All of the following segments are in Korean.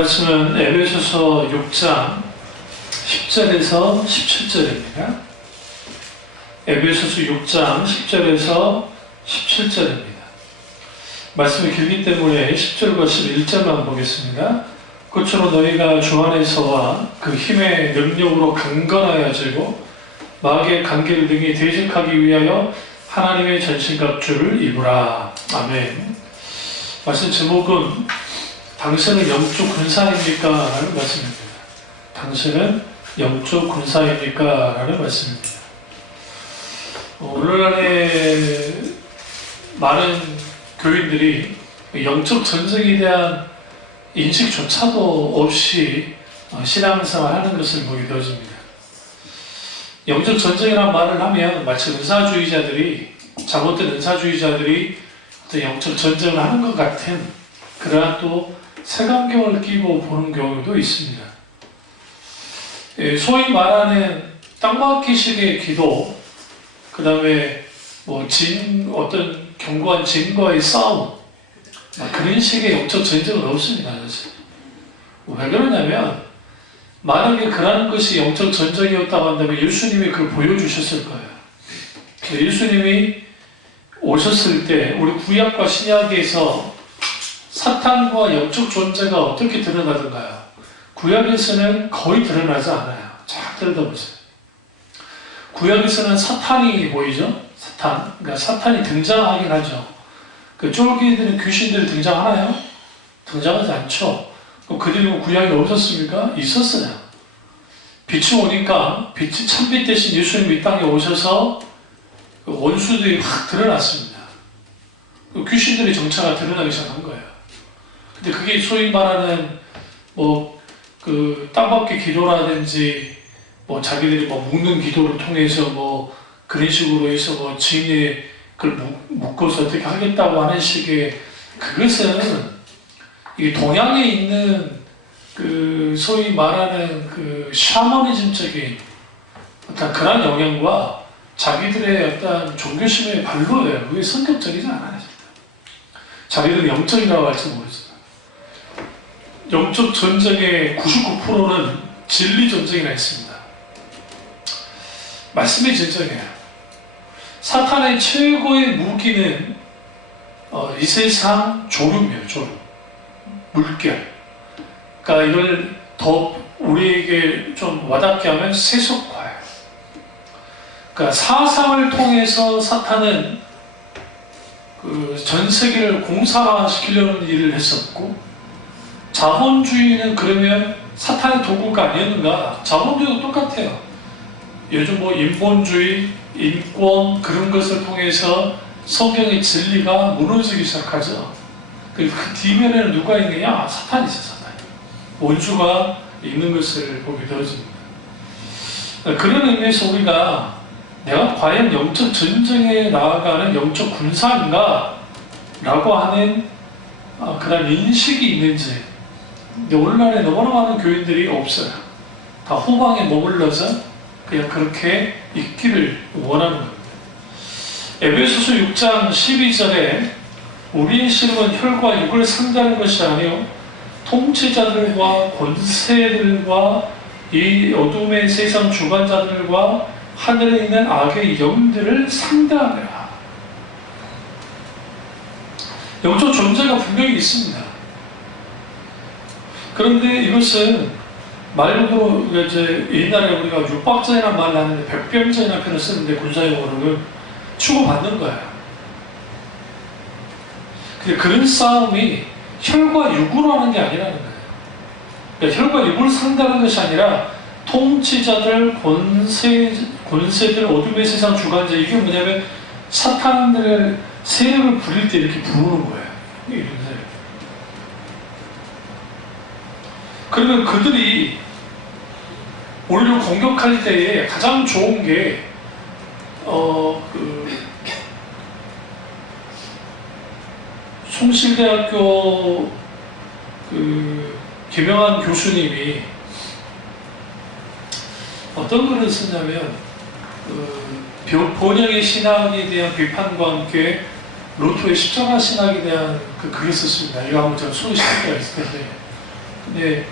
말씀은 에베소서 6장 10절에서 17절입니다. 에베소서 6장 10절에서 17절입니다. 말씀이 길기 때문에 10절과 11절만 보겠습니다. 끝으로 너희가 주 안에서와 그 힘의 능력으로 강건하여지고 마귀의 관계를 등이 대적하기 위하여 하나님의 전신갑주를 입으라. 아멘. 말씀 제목은 당신은 영적 군사입니까? 라는 말씀입니다. 당신은 영적 군사입니까? 라는 말씀입니다. 오늘날의 많은 교인들이 영적 전쟁에 대한 인식조차도 없이 신앙생활 하는 것을 보게 되어집니다. 영적 전쟁이라는 말을 하면 마치 은사주의자들이, 잘못된 은사주의자들이 어떤 영적 전쟁을 하는 것 같은 그러한 또 색안경을 끼고 보는 경우도 있습니다. 소위 말하는 땅맞기식의 기도, 그 다음에 어떤 견고한 진과의 싸움, 그런 식의 영적 전쟁은 없습니다. 사실. 왜 그러냐면, 만약에 그런 것이 영적 전쟁이었다고 한다면 예수님이 그걸 보여주셨을 거예요. 예수님이 오셨을 때 우리 구약과 신약에서 사탄과 영적 존재가 어떻게 드러나던가요? 구약에서는 거의 드러나지 않아요. 잘 들여다보세요. 구약에서는 사탄이 보이죠? 사탄. 그러니까 사탄이 등장하긴 하죠. 그 쫄기들은 귀신들이 등장하나요? 등장하지 않죠. 그들이 구약에 없었습니까? 있었어요. 빛이 오니까 참빛 대신 예수님이 이 땅에 오셔서 원수들이 확 드러났습니다. 귀신들의 정체가 드러나기 시작한 거예요. 근데 그게 소위 말하는 땅밖의 기도라든지 자기들이 묶는 기도를 통해서 그런 식으로 해서 지인의 그걸 묶어서 어떻게 하겠다고 하는 식의, 그것은 이게 동양에 있는 그 소위 말하는 그 샤머니즘적인 어떤 그런 영향과 자기들의 어떤 종교심의 발로예요. 그게 성격적이지 않아요. 자기들은 영적이라고 할지 모르지만 영적 전쟁의 99%는 진리 전쟁이라 했습니다. 말씀의 전쟁이에요. 사탄의 최고의 무기는 이 세상 조lum이에요. 조lum. 물결. 그러니까 이걸 더 우리에게 좀 와닿게 하면 세속화예요. 그러니까 사상을 통해서 사탄은 전 세계를 공산화시키려는 일을 했었고, 자본주의는 그러면 사탄의 도구가 아니었는가? 자본주의도 똑같아요. 요즘 인본주의, 인권 그런 것을 통해서 성경의 진리가 무너지기 시작하죠. 그 뒤면에는 누가 있느냐? 사탄이 있어요. 사탄. 원수가 있는 것을 보게 되어집니다. 그런 의미에서 우리가 내가 과연 영적 전쟁에 나아가는 영적 군사인가? 라고 하는 그런 인식이 있는지. 근데 오늘날에 너무나 많은 교인들이 없어요. 다 후방에 머물러서 그냥 그렇게 있기를 원하는 겁니다. 에베소서 6장 12절에 우리의 씨름은 혈과 육을 상대하는 것이 아니요 통치자들과 권세들과 이 어둠의 세상 주관자들과 하늘에 있는 악의 영들을 상대하느라. 영적 존재가 분명히 있습니다. 그런데 이것은 말 그대로 이제 옛날에 우리가 육박전이라는 말을 하는데 백병전이라는 표현을 쓰는데 군사용어로는 추구받는 거예요. 근데 그런 싸움이 혈과 육으로 하는 게 아니라는 거예요. 그러니까 혈과 육을 상대하는 것이 아니라 통치자들, 권세들, 어둠의 세상 주관자, 이게 뭐냐면 사탄들의 세력을 부릴 때 이렇게 부르는 거예요. 그러면 그들이 우리를 공격할 때에 가장 좋은 게 숭실대학교 김영환 교수님이 어떤 글을 쓰냐면 번영의 신학에 대한 비판과 함께 로토의 십자가 신학에 대한 그 글을 썼습니다. 이거 한번 제가 소개시킬 때가 있을 텐데 근데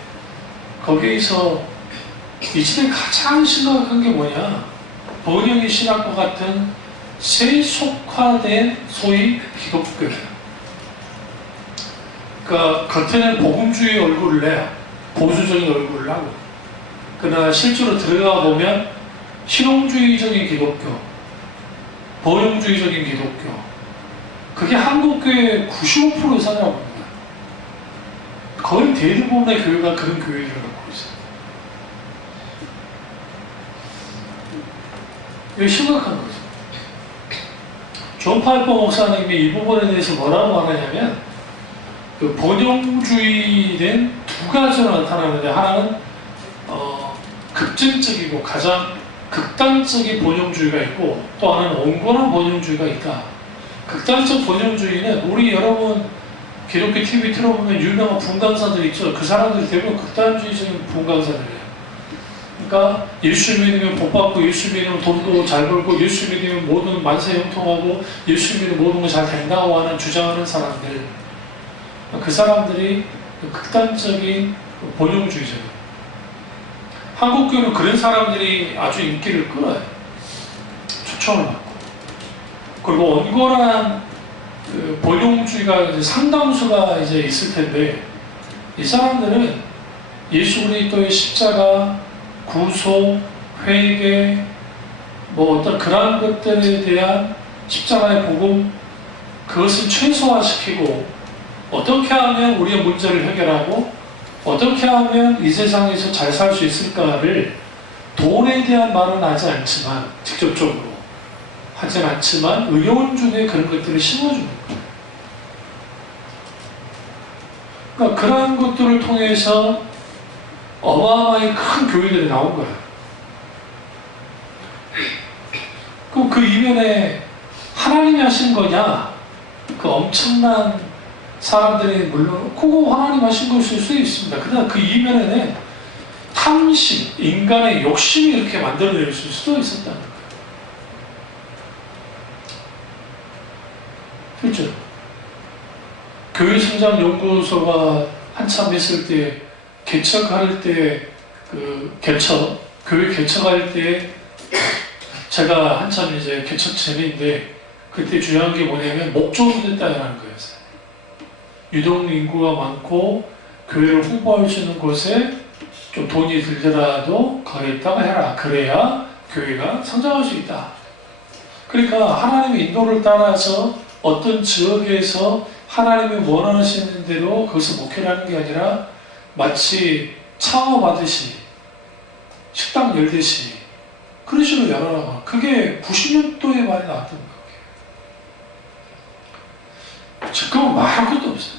거기에서 이 시대에 가장 심각한 게 뭐냐? 번영의 신학과 같은 세속화된 소위 기독교예요. 그러니까 겉에는 복음주의 얼굴을 내요. 보수적인 얼굴을 하고. 그러나 실제로 들어가 보면 실용주의적인 기독교, 번영주의적인 기독교, 그게 한국교회의 95% 이상이라고 봅니다. 거의 대부분의 교회가 그런 교회를 갖고 있어요. 이게 심각한 거죠. 존 파이퍼 목사님이 이 부분에 대해서 뭐라고 하느냐면, 그 번영주의는 두 가지로 나타나는데, 하나는 급진적이고 가장 극단적인 번영주의가 있고, 또 하나는 온건한 번영주의가 있다. 극단적 번영주의는 우리 여러분 기독교 TV 틀어보면 유명한 분강사들 있죠. 그 사람들이 대부분 극단주의적인 분강사들이에요. 그러니까 예수 믿으면 복 받고, 예수 믿으면 돈도 잘 벌고, 예수 믿으면 모든 만세 형통하고, 예수 믿으면 모든 거 잘 된다고 하는 주장하는 사람들, 그 사람들이 극단적인 번영주의자예요. 한국교회는 그런 사람들이 아주 인기를 끌어요. 초청을 받고. 그리고 온건한 그 번영주의가 이제 상당수가 이제 있을 텐데, 이 사람들은 예수 그리스도의 십자가, 구속, 회개, 뭐 어떤 그러한 것들에 대한 십자가의 복음, 그것을 최소화시키고, 어떻게 하면 우리의 문제를 해결하고, 어떻게 하면 이 세상에서 잘 살 수 있을까를 돈에 대한 말은 하지 않지만, 직접적으로 하진 않지만 의료원 중에 그런 것들을 심어주는 거예요. 그러니까 그러한 것들을 통해서 어마어마하게 큰 교회들이 나온 거예요. 그럼 그 이면에 하나님이 하신 거냐? 그 엄청난 사람들이 물론 그거 하나님 하신 것일 수 있습니다. 그러나 그 이면에는 탐심, 인간의 욕심이 이렇게 만들어낼 수도 있었다는 거예요. 그렇죠? 교회 성장 연구소가 한참 했을 때, 개척할 때, 교회 개척할 때, 제가 한참 이제 개척 전인데, 그때 중요한 게 뭐냐면, 목적으로 됐다는 거였어요. 유동 인구가 많고, 교회를 홍보할 수 있는 곳에 좀 돈이 들더라도 거기에다가 해라. 그래야 교회가 성장할 수 있다. 그러니까 하나님의 인도를 따라서 어떤 지역에서 하나님이 원하시는 대로 거기서 목회를 하는 게 아니라 마치 창업하듯이, 식당 열듯이 그런 식으로 열어라. 그게 90년도에 많이 나왔던 거예요. 지금은 말할 것도 없어요.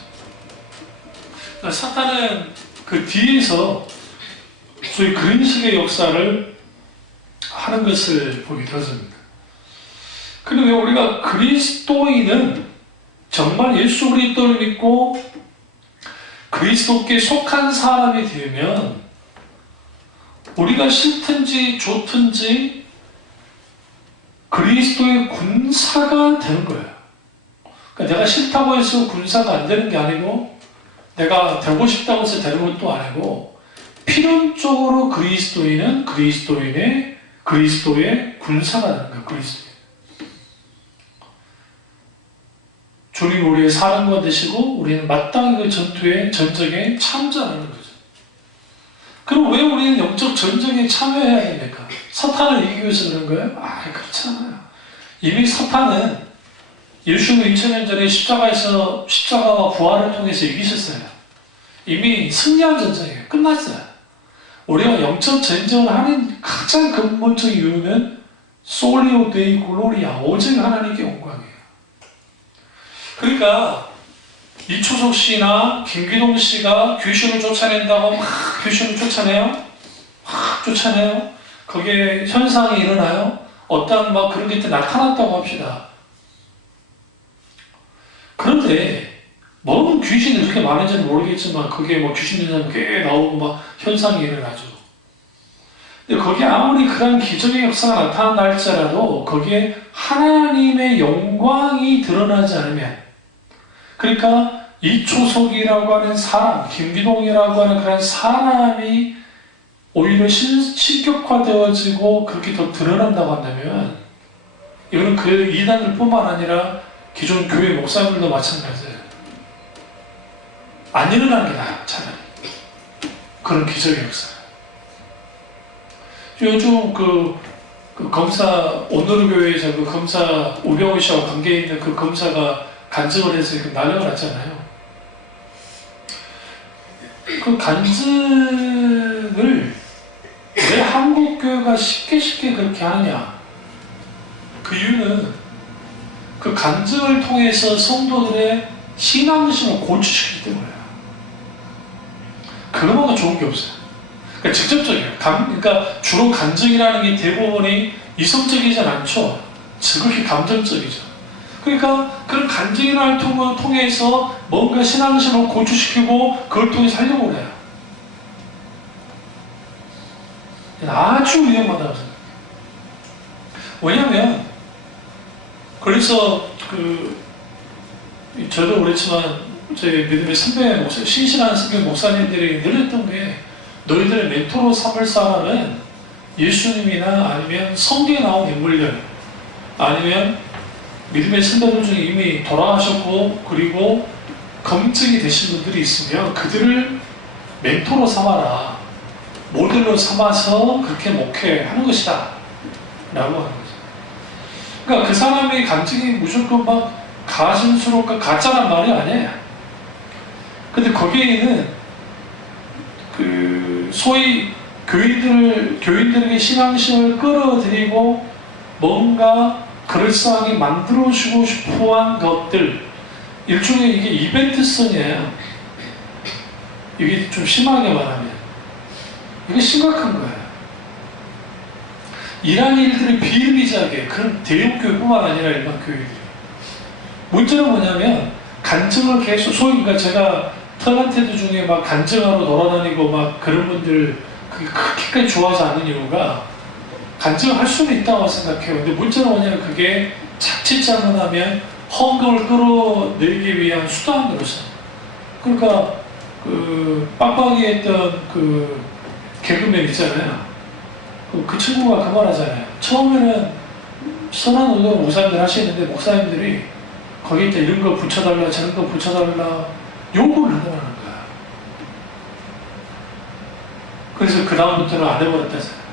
그러니까 사탄은 그 뒤에서 소위 그런 식의 역사를 하는 것을 보게 되었습니다. 그런데 우리가 그리스도인은 정말 예수 그리스도를 믿고 그리스도께 속한 사람이 되면 우리가 싫든지 좋든지 그리스도의 군사가 되는 거예요. 그러니까 내가 싫다고 해서 군사가 안 되는 게 아니고, 내가 되고 싶다고 해서 되는 것도 아니고, 필연적으로 그리스도인은 그리스도의 군사가 되는 거예요. 그리스도인. 주님 우리의 사랑과 되시고, 우리는 마땅히 그 전쟁에 참전하는 거죠. 그럼 왜 우리는 영적 전쟁에 참여해야 됩니까? 사탄을 이기기 위해서 그런 거예요? 그렇지 않아요. 이미 사탄은 예수는 2000년 전에 십자가와 부활을 통해서 이기셨어요. 이미 승리한 전쟁이에요. 끝났어요. 우리가 영적 전쟁을 하는 가장 근본적인 이유는 솔리오 데이 글로리아, 오직 하나님께 영광이에요. 그러니까 이초석 씨나 김기동 씨가 귀신을 쫓아낸다고 막 귀신을 쫓아내요. 거기에 현상이 일어나요. 어떤 막 그런 게 나타났다고 합시다. 그런데 뭔 귀신이 그렇게 많은지는 모르겠지만 그게 뭐 귀신 들리면 꽤 나오고 막 현상이 일어나죠. 근데 거기에 아무리 그런 기적의 역사가 나타난다 할지라도 거기에 하나님의 영광이 드러나지 않으면, 그러니까 이초석이라고 하는 사람, 김기동이라고 하는 그런 사람이 오히려 신격화되어지고 그렇게 더 드러난다고 한다면 이거는 그 이단들 뿐만 아니라 기존 교회 목사들도 마찬가지예요. 안 일어나는 게 나아요, 차라리. 그런 기적의 역사. 요즘 그 검사, 오늘 교회에서 그 검사 우병우 씨하고 관계 있는 그 검사가 간증을 해서 이렇게 난리가 났잖아요. 그 간증을 왜 한국교회가 쉽게 그렇게 하느냐? 그 이유는 그 간증을 통해서 성도들의 신앙심을 고취시키기 때문이에요. 그거보다 좋은 게 없어요. 그러니까 직접적이에요. 그러니까 주로 간증이라는 게 대부분이 이성적이진 않죠. 지극히 감정적이죠. 그러니까 그런 간증이라는 통해서 뭔가 신앙심을 고취시키고 그걸 통해 살려고 해요. 아주 위험하다고 생각해요. 왜냐하면 그래서 저도 그렇지만 저희 믿음의 선배 목사, 신실한 선배 목사님들이 늘 했던 게 너희들의 멘토로 삼을 사람은 예수님이나 아니면 성경에 나온 인물들 아니면 믿음의 선배들 중에 이미 돌아가셨고 그리고 검증이 되신 분들이 있으면 그들을 멘토로 삼아라. 모델로 삼아서 그렇게 목회하는 것이다. 라고 하는 거죠. 그러니까 그 사람의 감정이 무조건 막 가심스럽고 가짜란 말이 아니에요. 근데 거기에는 그 소위 교인들에게 신앙심을 끌어들이고 뭔가 그럴싸하게 만들어주고 싶어한 것들, 일종의 이게 이벤트성이에요. 이게 좀 심하게 말하면 이게 심각한 거예요. 이러한 일들이 비일비재하게 그런 대형교회뿐만 아니라 일반 교회들이 문제는 뭐냐면 간증을 계속 소위 그러니까 제가 털란테드 중에 막 간증하러 돌아다니고 막 그런 분들 그게 그렇게까지 좋아하지 않는 이유가 간증할 수는 있다고 생각해요. 근데 문제는 뭐냐면 그게 자칫 잘못하면 헌금을 끌어내기 위한 수단으로서 그러니까 그 빡빡이 했던 그 개그맨 있잖아요. 그 친구가 그 말 하잖아요. 처음에는 선한 의도로 목사님들 하시는데 목사님들이 거기에 이런 거 붙여달라 저런 거 붙여달라 요구를 하더라는 거야. 그래서 그 다음부터는 안 해버렸다잖아요.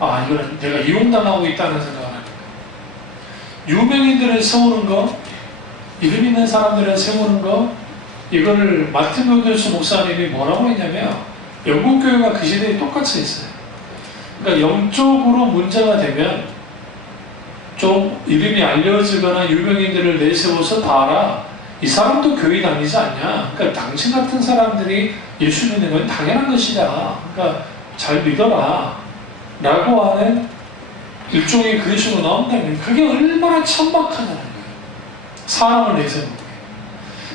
아 이거는 내가 이용당하고 있다는 생각을 하니까 유명인들을 세우는 거 이름 있는 사람들을 세우는 거 이거를 마틴 루더스 목사님이 뭐라고 했냐면 영국 교회가 그 시대에 똑같이 했어요. 그러니까 영적으로 문제가 되면 좀 이름이 알려지거나 유명인들을 내세워서 봐라. 이 사람도 교회 다니지 않냐. 그러니까 당신 같은 사람들이 예수 믿는 건 당연한 것이다. 그러니까 잘 믿어라. 라고 하는 일종의 그런 식으로 나온다면 그게 얼마나 천박하냐는 거예요. 사람을 내세우는 게.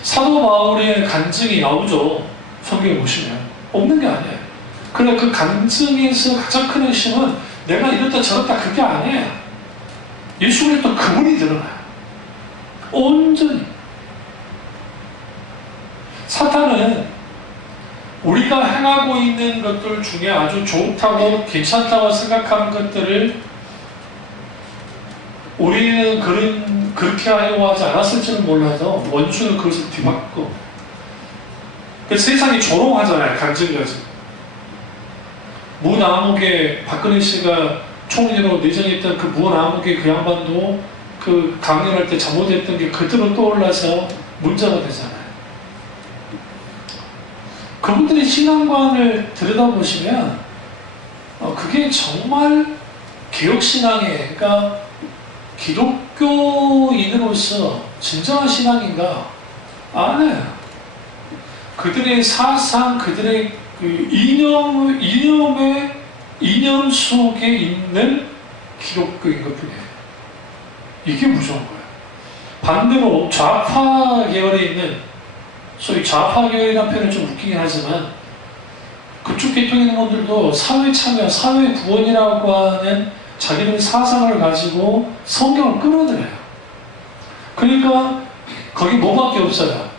사도 바울의 간증이 나오죠. 성경에 보시면. 없는 게 아니에요. 그러나 그 간증에서 가장 큰 핵심은 내가 이렇다 저렇다 그게 아니에요. 예수 그리스도 그분이 드러나요. 온전히. 사탄은 우리가 행하고 있는 것들 중에 아주 좋다고 괜찮다고 생각하는 것들을 우리는 그렇게 하려고 하지 않았을지는 몰라도 원수는 그것을 뒤바꾸고 세상이 조롱하잖아요. 간증가지고 무나무계 박근혜 씨가 총리로 내정했던 그 무나무계 그 양반도 그 강연할 때 잘못했던 게 그대로 떠올라서 문제가 되잖아요. 그분들의 신앙관을 들여다보시면 그게 정말 개혁신앙에 그러니까 기독교인으로서 진정한 신앙인가? 아니에요. 그들의 사상, 그들의 그 이념 속에 있는 기독교인 것 뿐이에요. 이게 무서운 거예요. 반대로 좌파 계열에 있는 소위 좌파 계열이라는 표현은 좀 웃기긴 하지만 그쪽 계통에 있는 분들도 사회 참여, 사회 구원이라고 하는 자기들 사상을 가지고 성경을 끌어들여요. 그러니까 거기 뭐밖에 없어요?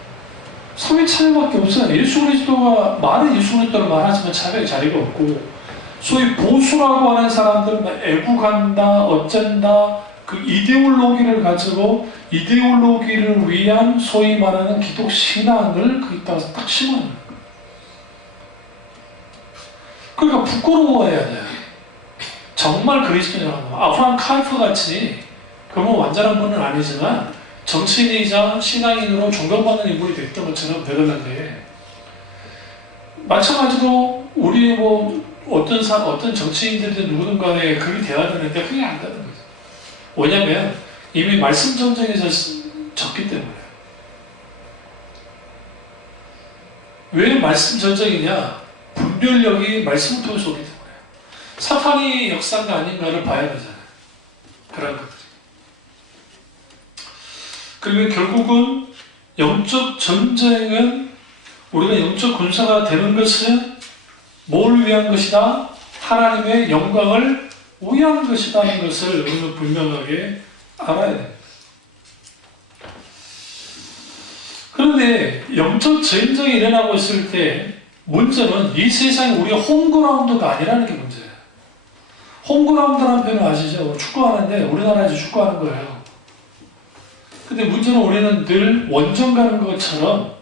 서의 차이밖에 없어요. 예수 그리스도가 말은 예수 그리스도를 말하지만 차별의 자리가 없고, 소위 보수라고 하는 사람들, 애국한다, 어쩐다, 그 이데올로기를 가지고 이데올로기를 위한 소위 말하는 기독 신앙을 거기다가 딱 심어요. 그러니까 부끄러워해야 돼요. 정말 그리스도인이라고. 아브라함 카이프 같이, 그건 완전한 분은 아니지만 정치인이자 신앙인으로 존경받는 인물이 됐던 것처럼 네덜란드에, 마찬가지로 우리 어떤 정치인들든 누구든 간에 그게 돼야 되는데 그게 안 되는 거죠. 왜냐면 이미 말씀 전쟁에서 졌기 때문에. 왜 말씀 전쟁이냐? 분별력이 말씀을 통해서 오기 때문에. 사탄이 역사가 아닌가를 봐야 되잖아요. 그런 것들이. 그리고 결국은 영적 전쟁은, 우리가 영적 군사가 되는 것은 뭘 위한 것이다? 하나님의 영광을 위한 것이라는 것을 우리는 분명하게 알아야 됩니다. 그런데 영적 전쟁이 일어나고 있을 때 문제는 이 세상이 우리의 홈그라운드가 아니라는 게 문제예요. 홈그라운드라는 표현을 아시죠? 축구하는데 우리나라에서 축구하는 거예요. 근데 문제는 우리는 늘 원정 가는 것처럼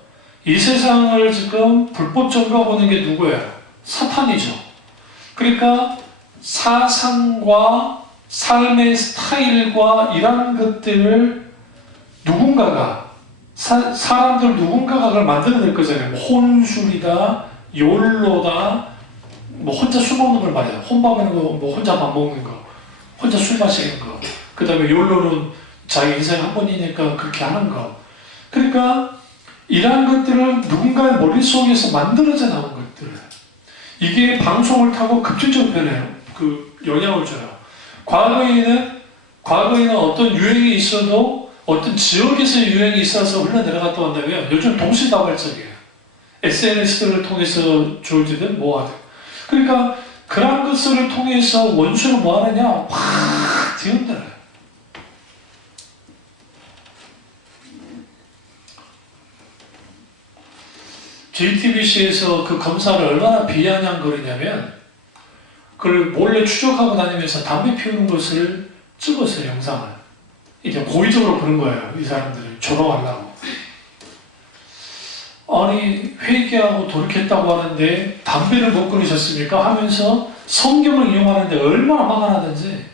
이 세상을 지금 불법 점거하는 게 누구예요? 사탄이죠. 그러니까 사상과 삶의 스타일과 이런 것들을 누군가가, 사람들 누군가가 그걸 만들어낼 거잖아요. 뭐 혼술이다, 욜로다, 뭐 혼자 술 먹는 걸 말해요. 혼밥하는 거, 뭐 혼자 밥 먹는 거, 혼자 술 마시는 거. 그 다음에 욜로는 자기 인생 한 번이니까 그렇게 하는 거. 그러니까 이러한 것들을 누군가의 머릿속에서 만들어져 나온 것들. 이게 방송을 타고 급진적으로 변해요. 그 영향을 줘요. 과거에는 어떤 유행이 있어도 어떤 지역에서 유행이 있어서 흘러내려갔다 한다면 요즘 동시다발적이에요. SNS를 통해서 주어지든 뭐하든. 그러니까 그런 것을 통해서 원수는 뭐하느냐? 확 뒤흔들어요. JTBC에서 그 검사를 얼마나 비아냥거리냐면 그걸 몰래 추적하고 다니면서 담배 피우는 것을 찍었어요, 영상을. 이제 고의적으로 그런 거예요, 이 사람들을 조롱하려고. 아니, 회개하고 돌이켰다고 하는데 담배를 못 끊으셨습니까? 하면서 성경을 이용하는데 얼마나 화가 나든지.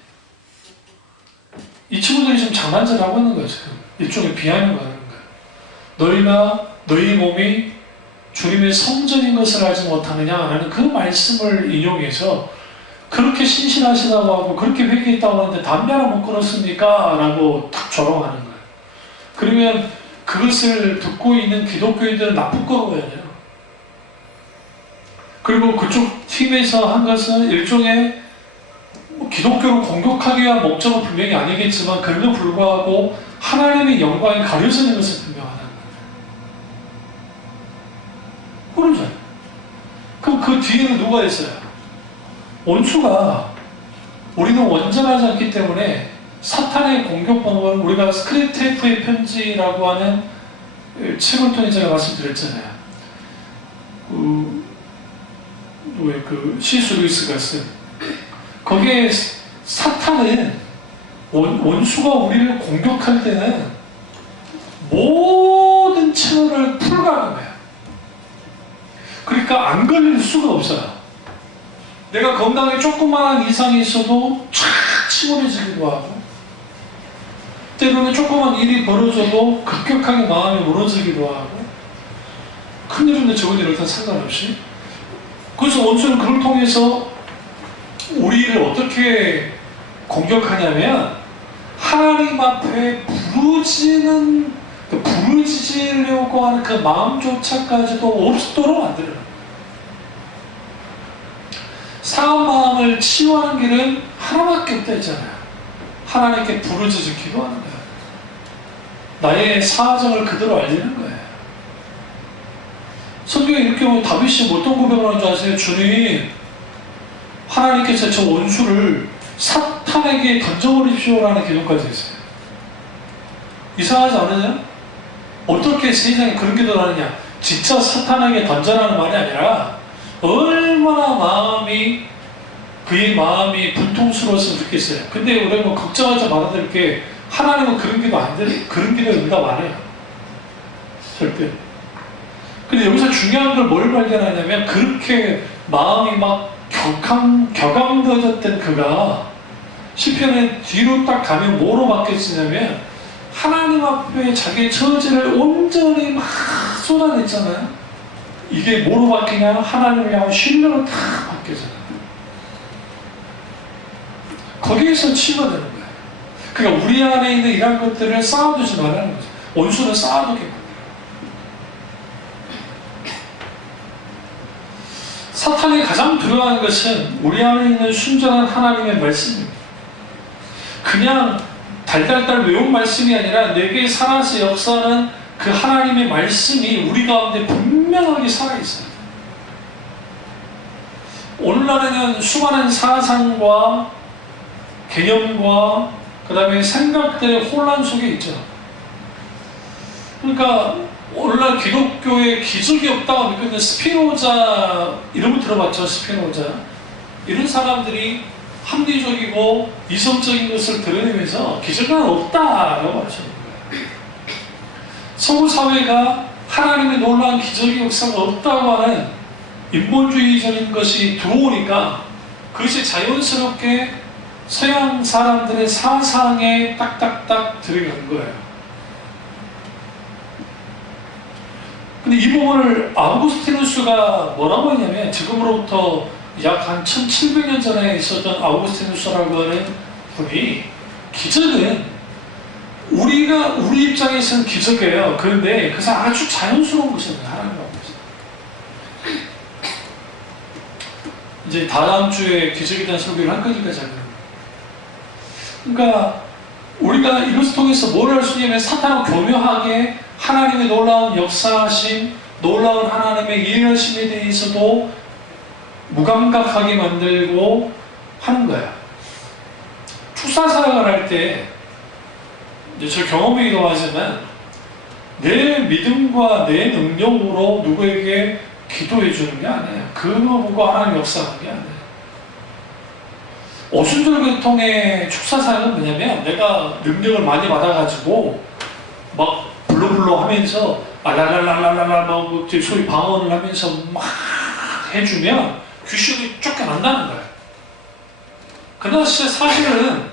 이 친구들이 지금 장난질 하고 있는 거예요, 지금. 일종의 비아냥을 하는 거예요. 너희 몸이 주님의 성전인 것을 알지 못하느냐 라는 그 말씀을 인용해서 그렇게 신실하시다고 하고 그렇게 회개했다고 하는데 담배 하나 못 끊었습니까? 라고 탁 조롱하는 거예요. 그러면 그것을 듣고 있는 기독교인들은 나쁘거워요. 그리고 그쪽 팀에서 한 것은 일종의 기독교를 공격하기 위한 목적은 분명히 아니겠지만 그럼에도 불구하고 하나님의 영광이 가려지는 것을 분명하다는 거예요. 그러죠. 그럼 그 뒤에는 누가 있어요? 원수가, 우리는 원전하지 않기 때문에 사탄의 공격 방법은 우리가 스크립테이프의 편지라고 하는 책을 통해 제가 말씀드렸잖아요. 그 C.S. 루이스가 쓴, 거기에 사탄은 원수가 우리를 공격할 때는 모든 채널을 풀가는 거야. 그러니까 안 걸릴 수가 없어요. 내가 건강에 조그마한 이상이 있어도 촥 침울해지기도 하고, 때로는 조그만 일이 벌어져도 급격하게 마음이 무너지기도 하고, 큰일인데 적은 일은 다 상관없이. 그래서 원수는 그걸 통해서 우리를 어떻게 공격하냐면 하나님 앞에 부르짖으려고 하는 그 마음조차까지도 없도록 만들어요. 상한 마음을 치유하는 길은 하나밖에 없다 했잖아요. 하나님께 부르짖어 기도하는 거예요. 나의 사정을 그대로 알리는 거예요. 성경에 이렇게 보면 다윗이 어떤 고백을 하는 줄 아세요? 주님, 하나님께서 저 원수를 사탄에게 던져버리십시오라는 기도까지 했어요. 이상하지 않으냐? 어떻게 세상에 그런 기도를 하느냐? 진짜 사탄에게 던져라는 말이 아니라 얼마나 그의 마음이 불통스러웠으면 좋겠어요. 근데 우리가 뭐 걱정하지 말아야 될 게 하나님은 그런 기도 안 돼. 그런 기도 응답 안 해요. 절대. 근데 여기서 중요한 걸 뭘 발견하냐면 그렇게 마음이 막 격앙되어졌던 그가 시편에 뒤로 딱 가면 뭐로 바뀌었냐면 하나님 앞에 자기의 처지를 온전히 막 쏟아냈잖아요. 이게 뭐로 바뀌냐? 하나님을 향한 신뢰로 다 바뀌어져요. 거기에서 치유되는 거예요. 그러니까 우리 안에 있는 이런 것들을 쌓아두지 말라는 거죠. 원수는 쌓아두게 만들어요. 사탄이 가장 두려워하는 것은 우리 안에 있는 순전한 하나님의 말씀입니다. 그냥 달달달 외운 말씀이 아니라 내게 살아서 역사하는 그 하나님의 말씀이 우리 가운데 분명하게 살아있어요. 오늘날에는 수많은 사상과 개념과 그 다음에 생각들의 혼란 속에 있죠. 그러니까 오늘날 기독교에 기적이 없다고 믿고 스피노자 이름을 들어봤죠. 스피노자 이런 사람들이 합리적이고 이성적인 것을 드러내면서 기적은 없다라고 하셨는 거예요. 서구 사회가 하나님의 놀라운 기적의 역사가 없다고 하는 인본주의적인 것이 들어오니까 그것이 자연스럽게 서양 사람들의 사상에 딱딱딱 들어간 거예요. 근데 이 부분을 아우구스티누스가 뭐라고 했냐면 지금으로부터 약 한 1700년 전에 있었던 아우구스티누스라고 하는 분이 기적은 우리 입장에서는 기적이에요. 그런데 그것은 아주 자연스러운 것입니다. 하나님의 것입니다. 이제 다음 주에 기적에 대한 설교를 할 거니까 잘 들어요. 그러니까 우리가 이것을 통해서 뭘 할 수 있냐면 사탄은 교묘하게 하나님의 놀라운 역사하심, 놀라운 하나님의 일하심에 대해서도 무감각하게 만들고 하는 거야. 축사사역을 할 때, 저 경험이기도 하지만, 내 믿음과 내 능력으로 누구에게 기도해 주는 게 아니에요. 그거 보고 하나님 역사하는 게 아니에요. 오순절교통의 축사사역은 뭐냐면, 내가 능력을 많이 받아가지고, 막 불러불러 하면서, 랄랄랄랄랄라, 뭐, 소위 방언을 하면서 막 해주면, 귀신이 쫓겨난다는 거예요. 그러나 사실은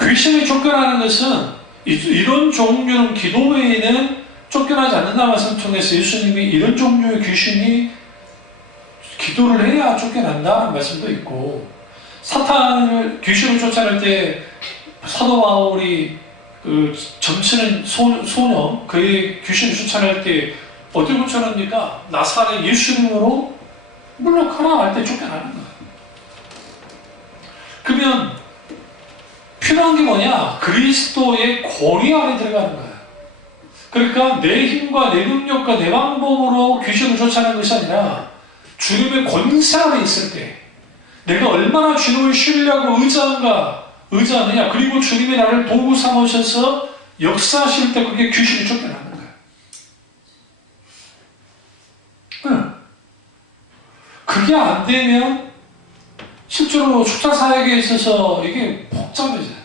귀신이 쫓겨나는 것은 이런 종류는 기도 외에는 쫓겨나지 않는다는 말씀을 통해서 예수님이 이런 종류의 귀신이 기도를 해야 쫓겨난다는 말씀도 있고 사탄을 귀신을 쫓아낼 때 사도 바울이 그 점치는 소녀 그의 귀신을 쫓아낼 때 어떻게 쫓아냅니까? 나사렛 예수님으로 물러가라 할 때 쫓겨나는 거예요. 그러면 필요한 게 뭐냐? 그리스도의 권위 안에 들어가는 거예요. 그러니까 내 힘과 내 능력과 내 방법으로 귀신을 쫓아내는 것이 아니라 주님의 권세 안에 있을 때 내가 얼마나 주님을 신뢰하고 의지하느냐 그리고 주님이 나를 도구 삼으셔서 역사하실 때 그게 귀신이 쫓겨나는 거예요. 그게 안 되면 실제로 축사사역에 있어서 이게 복잡해져요.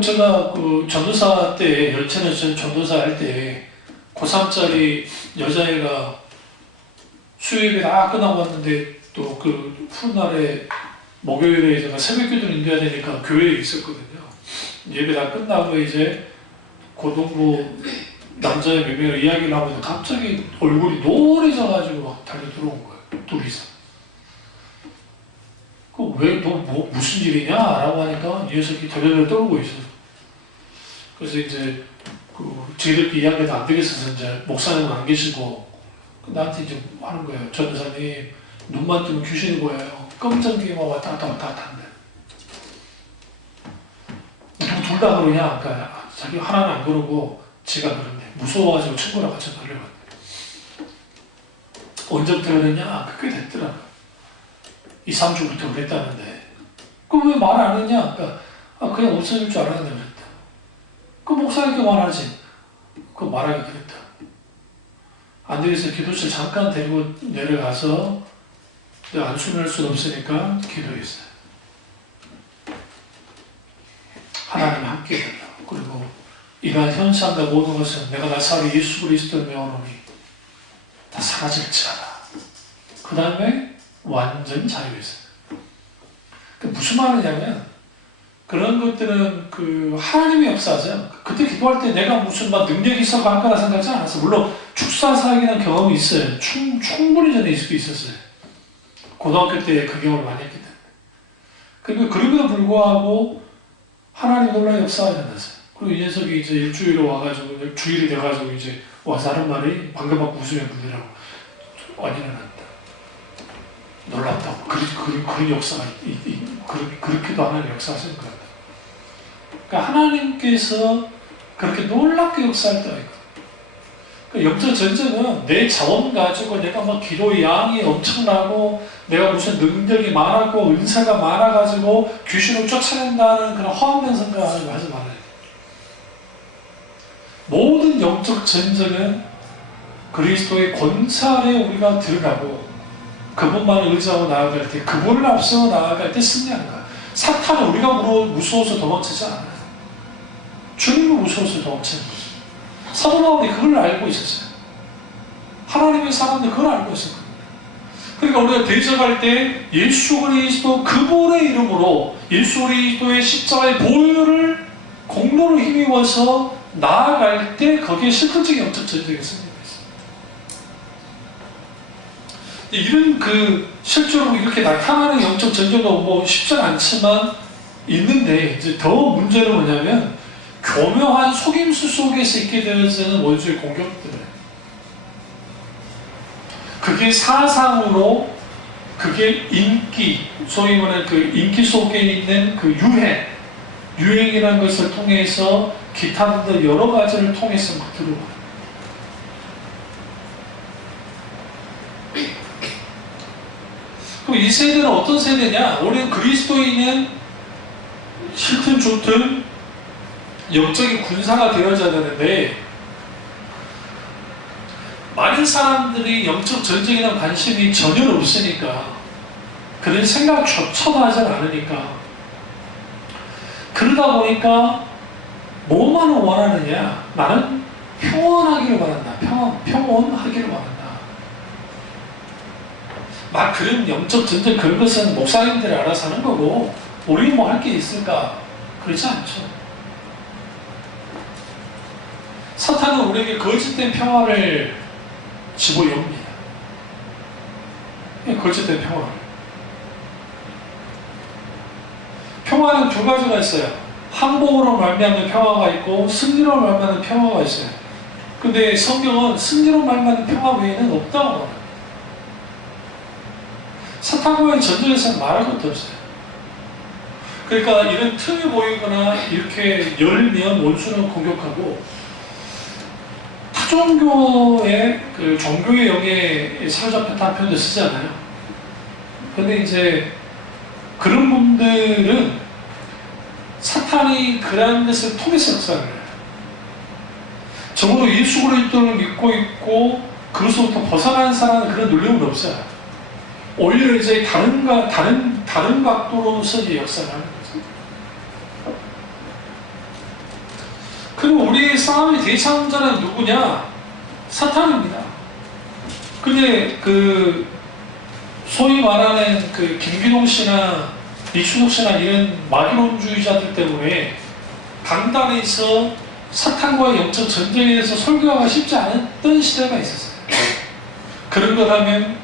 제가 전도사 때, 열차는 전도사 할 때 고3짜리 여자애가 수요일에 다 끝나고 왔는데 또 그 푸른 날에 목요일에 제가 새벽 기도를 인도해야 되니까 교회에 있었거든요. 예배 다 끝나고 이제 고등부 남자의 몇 명이랑 이야기를 하면서 갑자기 얼굴이 노래져가지고 막 달려 들어온 거예요. 둘이서. 왜, 무슨 일이냐? 라고 하니까 이 녀석이 덜덜덜 떨고 있어. 그래서 이제, 저희들끼리 이야기도 안 되겠어서 이제 목사님은 안 계시고, 나한테 이제 하는 거예요. 전도사님, 눈만 뜨면 귀신이 보여요. 검정기만 왔다 갔다 한대. 둘 다 그러냐? 그러니까 자기 하나는 안 그러고, 지가 그런데. 무서워가지고 친구랑 같이 달려갔대. 언제부터 그랬냐? 그게 됐더라. 2, 3주부터 그랬다는데. 그럼 왜 말 안 했냐? 그러니까, 그냥 없어질 줄 알았는데 그랬다. 그 목사님께 말하지. 그거 말하기 그랬다. 안 되겠어. 기도실 잠깐 데리고 내려가서 내가 안수를 할 수는 없으니까 기도했어요. 하나님 함께 해달라고. 그리고 이러한 현상과 모든 것은 내가 나사렛 예수 그리스도를 명하노니 다 사라질지어다. 그 다음에 완전 자유했어요. 무슨 말이냐면 그런 것들은 그 하나님의 역사죠. 그때 기도할 때 내가 무슨 막 능력이 있어 갈 거라 생각하지 않았어요. 물론 축사사역이라는 경험이 있어요. 충분히 전에 있을 수 있었어요. 고등학교 때 그 경험을 많이 했기 때문에. 그럼에도 불구하고 하나님 놀라운 역사가 일어났어요. 그리고 이 녀석이 이제 일주일에 와가지고 주일이 돼가지고 이제 와서 하는 말이 방금 막 웃으며 그러더라고. 많이 일어났다. 놀랍다고. 그런 역사가 그렇게도 하나님 역사하시는 것 같아요. 그러니까 하나님께서 그렇게 놀랍게 역사할 때가 있거든요. 그러니까 영적 전쟁은 내 자원 가지고 내가 막 기도의 양이 엄청나고 내가 무슨 능력이 많았고 은사가 많아가지고 귀신을 쫓아낸다는 그런 허황된 생각을 하지 말아야 돼요. 모든 영적 전쟁은 그리스도의 권세 아래 우리가 들어가고 그분만을 의지하고 나아갈 때, 그분을 앞세워 나아갈 때 승리하는 거야. 사탄은 우리가 무서워서 도망치지 않아요. 주님을 무서워서 도망치는 거죠. 사도 바울이 그걸 알고 있었어요. 하나님의 사람들 그걸 알고 있었거든요. 그러니까 우리가 대적할 때 예수 그리스도 그분의 이름으로 예수 그리스도의 십자가의 보혈을 공로로 힘입어서 나아갈 때 거기에 실질적인 영적 전쟁이 승리가 있습니다. 이런 실제로 이렇게 나타나는 영적 전쟁도 뭐 쉽지 않지만 있는데 이제 더 문제는 뭐냐면 교묘한 속임수 속에서 있게 되어지는 원수의 공격들. 그게 사상으로, 그게 인기, 소위 말하는 그 인기 속에 있는 그 유행이라는 것을 통해서 기타 등등 여러 가지를 통해서 막 들어와요. 그럼 이 세대는 어떤 세대냐? 우리는 그리스도인은 싫든 좋든 영적인 군사가 되어져야 되는데 많은 사람들이 영적 전쟁이나 관심이 전혀 없으니까 그런 생각조차도 하지 않으니까 그러다 보니까 뭐만을 원하느냐? 나는 평온하기를 바란다. 평온하기를 바란다. 막 그런 영적 전쟁 그런 것은 목사님들이 알아서 하는 거고 우리는 뭐 할 게 있을까? 그렇지 않죠. 사탄은 우리에게 거짓된 평화를 집어옵니다. 거짓된 평화. 평화는 두 가지가 있어요. 항복으로 말미암는 평화가 있고 승리로 말미암는 평화가 있어요. 근데 성경은 승리로 말미암는 평화 외에는 없다고 말합니다. 사탄과의 전쟁에서는 말할 것도 없어요. 그러니까 이런 틈이 보이거나 이렇게 열면 원수는 공격하고 타종교의 그 종교의 영에 사로잡혔다는 표현도 쓰잖아요. 근데 이제 그런 분들은 사탄이 그러한 것을 통해서 역사를 해요. 적어도 예수 그리스도를 믿고 있고 그것으로부터 벗어난 사람은 그런 눌림은 없어요. 오히려 이제 다른 각도로서 이제 역사를 하는 거죠. 그리고 우리의 싸움의 대상자는 누구냐? 사탄입니다. 근데 소위 말하는 김기동 씨나 이춘옥 씨나 이런 마귀론주의자들 때문에 강단에서 사탄과의 영적 전쟁에 대해서 설교하기가 쉽지 않았던 시대가 있었어요. 그런 것 하면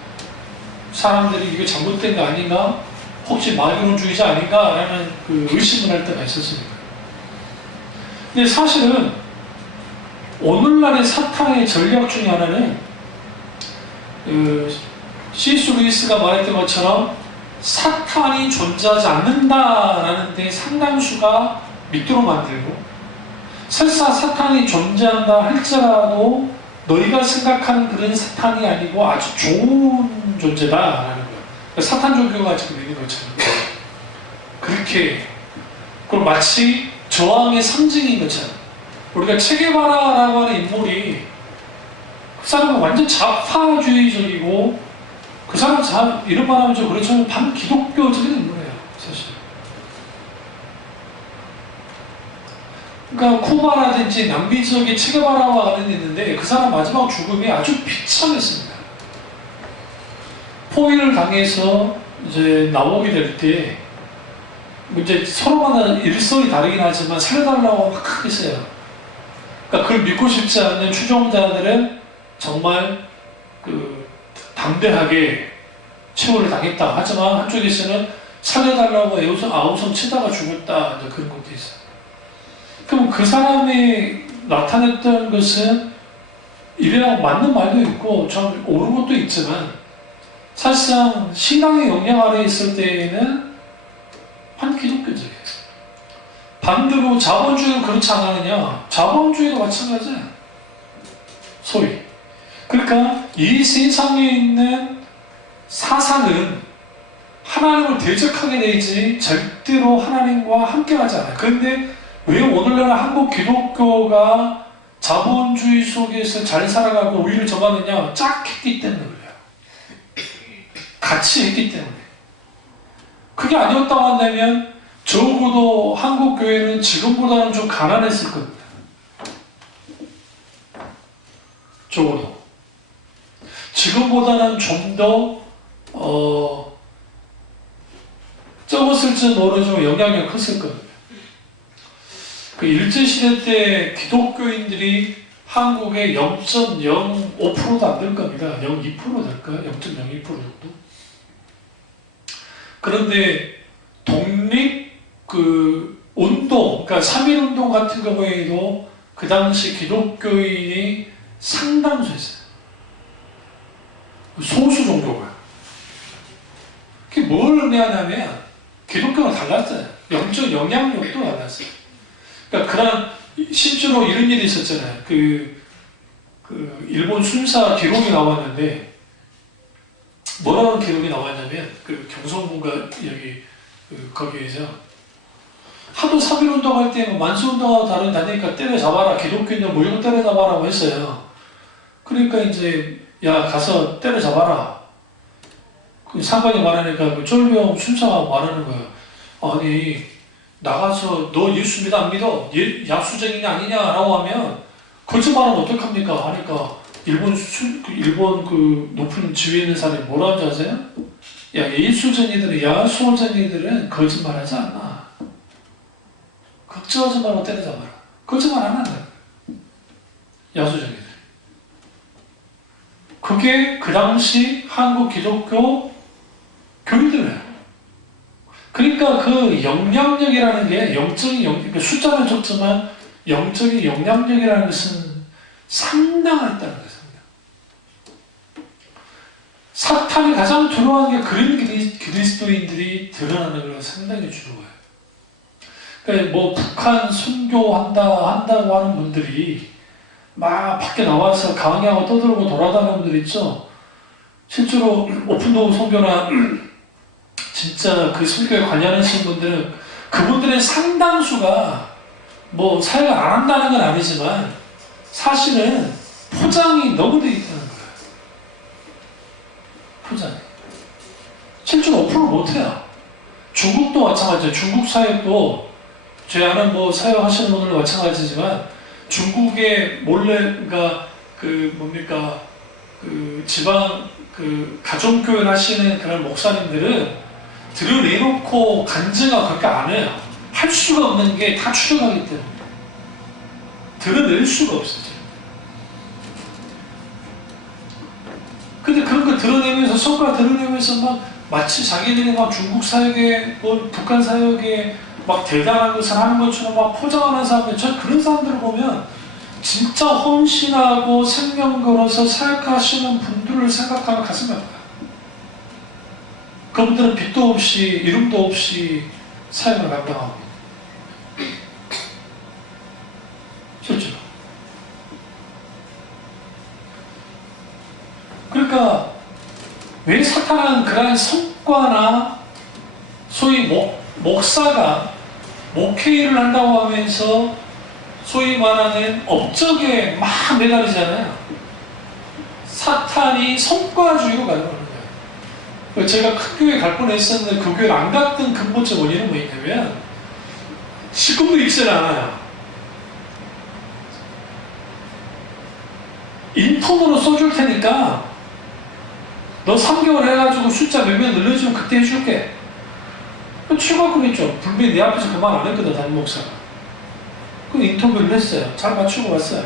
사람들이 이게 잘못된 거 아닌가? 혹시 마귀론주의자 아닌가? 라는 의심을 할 때가 있었으니까. 근데 사실은 오늘날의 사탄의 전략 중에 하나는 C.S. 루이스가 말했던 것처럼 사탄이 존재하지 않는다라는 데 상당수가 믿도록 만들고 설사 사탄이 존재한다 할지라도 너희가 생각하는 그런 사탄이 아니고 아주 좋은 존재다라는 거예요. 사탄 종교가 지금 있는 것처럼 그렇게 그걸 마치 저항의 상징인 것처럼 우리가 체게바라라고 하는 인물이 그 사람은 완전 좌파주의적이고 그 사람 이런 말 하면 좀 그렇지만 반기독교적인 인물이에요, 사실. 그러니까 쿠바라든지 남미 지역의 체게바라와 관련이 있는데 그 사람 마지막 죽음이 아주 비참했습니다. 포위를 당해서 이제 나오게 될 때 이제 서로마다 일성이 다르긴 하지만 살려달라고 막 했어요. 그러니까 그걸 믿고 싶지 않는 추종자들은 정말 담대하게 처벌을 당했다. 하지만 한쪽에서는 살려달라고 아우성 치다가 죽었다. 이제 그런 것도 있어요. 그럼 그 사람이 나타냈던 것은 이래야 맞는 말도 있고 좀 옳은 것도 있지만 사실상 신앙의 영향 아래에 있을 때에는 반기독교적이에요. 반대로 자본주의는 그렇지 않느냐? 자본주의도 마찬가지예요. 소위. 그러니까 이 세상에 있는 사상은 하나님을 대적하게 되지 절대로 하나님과 함께하지 않아요. 그런데 왜 오늘날 한국 기독교가 자본주의 속에서 잘 살아가고 우위를 점하느냐? 짝했기 때문에 그래요. 같이 했기 때문에. 그게 아니었다고 한다면 적어도 한국 교회는 지금보다는 좀 가난했을 겁니다. 적어도. 지금보다는 좀 더 적었을지 모르지만 영향이 컸을 겁니다. 그 일제시대 때 기독교인들이 한국의 0.05%도 안 될 겁니다. 0.2% 될까요? 0.02% 정도? 그런데 독립 운동, 그러니까 3.1운동 같은 경우에도 그 당시 기독교인이 상당수였어요. 소수 정도가. 그게 뭘 의미하냐면 기독교가 달랐어요. 영적 영향력도 달랐어요. 그러니까 그런 실제로 이런 일이 있었잖아요. 일본 순사 기록이 나왔는데 뭐라는 기록이 나왔냐면 경성군가 여기 거기에서 하도 3.1운동 할 때 만수운동하고 다니니까 때려잡아라, 기독교인들 무조건 때려잡아라고 했어요. 그러니까 이제 야 가서 때려잡아라. 그 상관이 말하니까 쫄병 순사가 말하는 거예요. 아니 나가서 너 예수 믿어 안 믿어? 약수쟁이냐 아니냐라고 하면 거짓말하면 어떡합니까? 하니까 일본 높은 지위에 있는 사람이 뭐라 하는지 아세요? 야 예수쟁이들은 야수쟁이들은 거짓말하지 않아. 걱정하지 말고 때려잡아라. 거짓말 안 한다. 야수쟁이들. 그게 그 당시 한국 기독교 교인들이에요. 그러니까 그 영향력이라는 게 영적인 그러니까 숫자는 적지만 영적인 영향력이라는 것은 상당했다는 거예요. 사탄이 가장 두려워하는 게 그런 그리스도인들이 드러나는 걸 상당히 두려워해요. 그러니까 뭐 북한 순교한다고 하는 분들이 막 밖에 나와서 강의하고 떠들고 돌아다니는 분들 있죠. 실제로 오픈도어 선교나 진짜 그 선교에 관여하시는 분들은 그분들의 상당수가 뭐 사역을 안 한다는 건 아니지만 사실은 포장이 너무 되어 있다는 거예요. 포장이. 실제로 오픈을 못해요. 중국도 마찬가지예요. 중국 사역도 제 아는 뭐 사역하시는 분들도 마찬가지지만 중국의 몰래 지방 가정교회 하시는 그런 목사님들은 드러내놓고 간증하고 그렇게 안 해요. 할 수가 없는 게 다 추적하기 때문에 드러낼 수가 없어요. 근데 그런 거 드러내면서 성과 드러내면서 막 마치 자기들이 막 중국 사역에 뭐 북한 사역에 막 대단한 것을 하는 것처럼 막 포장하는 사람들, 저 그런 사람들을 보면 진짜 헌신하고 생명 걸어서 사역하시는 분들을 생각하면 가슴이 아파요. 그분들은 빚도 없이 이름도 없이 사역을 감당하고 실제로. 그러니까 왜 사탄은 그러한 성과나 소위 목사가 목회를 한다고 하면서 소위 말하는 업적에 막 매달리잖아요. 사탄이 성과주의로 가려고 하는 거예요. 제가 큰 교회 갈 뻔했었는데 그 교회를 안 갔던 근본적 원인은 뭐냐면 시금도 있질 않아요. 인턴으로 써줄 테니까 너 3개월 해가지고 숫자 몇 명 늘려주면 그때 해줄게. 취업하고 있죠. 분명히 내 앞에서 그 말 안 했거든, 담임 목사가. 그 인터뷰를 했어요. 잘 맞추고 왔어요.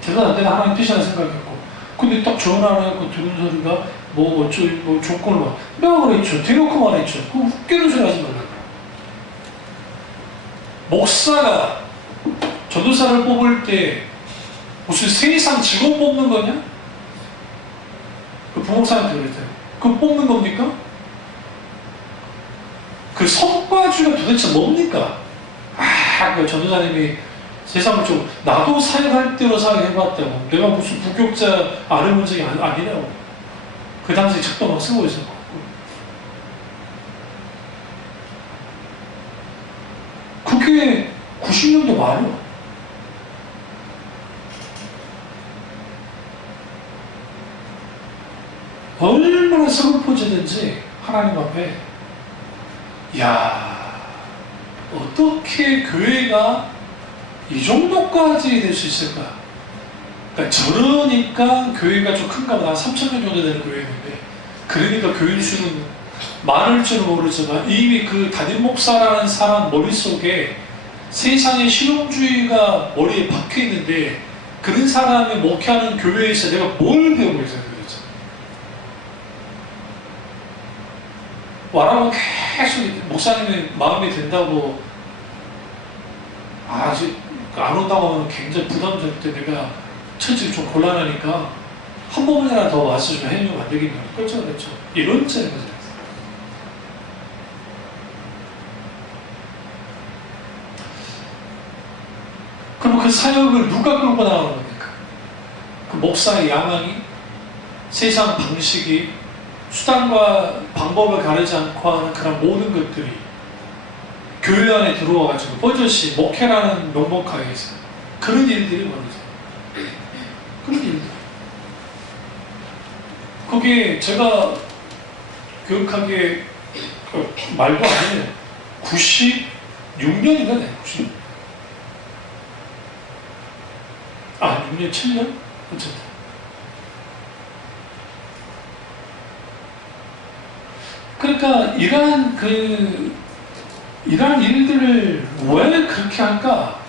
대단한데 하나님 뜻이라 생각했고. 근데 딱 전화하고 들은 소리가 뭐 어쩌고 뭐 조건을 막 내가 그랬죠. 대놓고 말했죠. 그 웃기는 소리 하지 말라고. 목사가 전도사를 뽑을 때 무슨 세상 직원 뽑는 거냐? 그 부목사한테 그랬어요. 그거 뽑는 겁니까? 그 성과주의가 도대체 뭡니까? 그 전도사님이 세상을 좀 나도 사역할 때로 사역해봤다고. 내가 무슨 부격자 알아본 적이 아니라고. 그 당시 책도 막 쓰고 있었고. 그게 90년도 말이요. 얼마나 서글퍼지든지 하나님 앞에 야, 어떻게 교회가 이 정도까지 될 수 있을까? 그러니까 저러니까 교회가 좀 큰가 보다. 한 3,000명 정도 되는 교회였는데, 그러니까 교인 수는 많을 줄은 모르지만 이미 그 담임 목사라는 사람 머릿속에 세상의 실용주의가 머리에 박혀 있는데, 그런 사람이 목회하는 교회에서 내가 뭘 배우고 있어요? 와라고 계속 목사님이 마음에 든다고 아직 안 온다고 하면 굉장히 부담될 때 내가 처지가 좀 곤란하니까 한 번만이라도 더 와서 좀 해주면 안 되겠냐고. 그렇죠, 그렇죠. 이런 짜는 거죠. 그럼 그 사역을 누가 끌고 나가는 겁니까? 그 목사의 야망이, 세상 방식이, 수단과 방법을 가리지 않고 하는 그런 모든 것들이 교회 안에 들어와가지고 버젓이 목회라는 명목하에서 그런 일들이 벌어져요. 그런 일들. 그게 제가 교육하기에 말도 아니에요. 96년인가 네, 96년. 6년, 7년? 어쨌든. 그러니까 이러한 일들을 왜 그렇게 할까?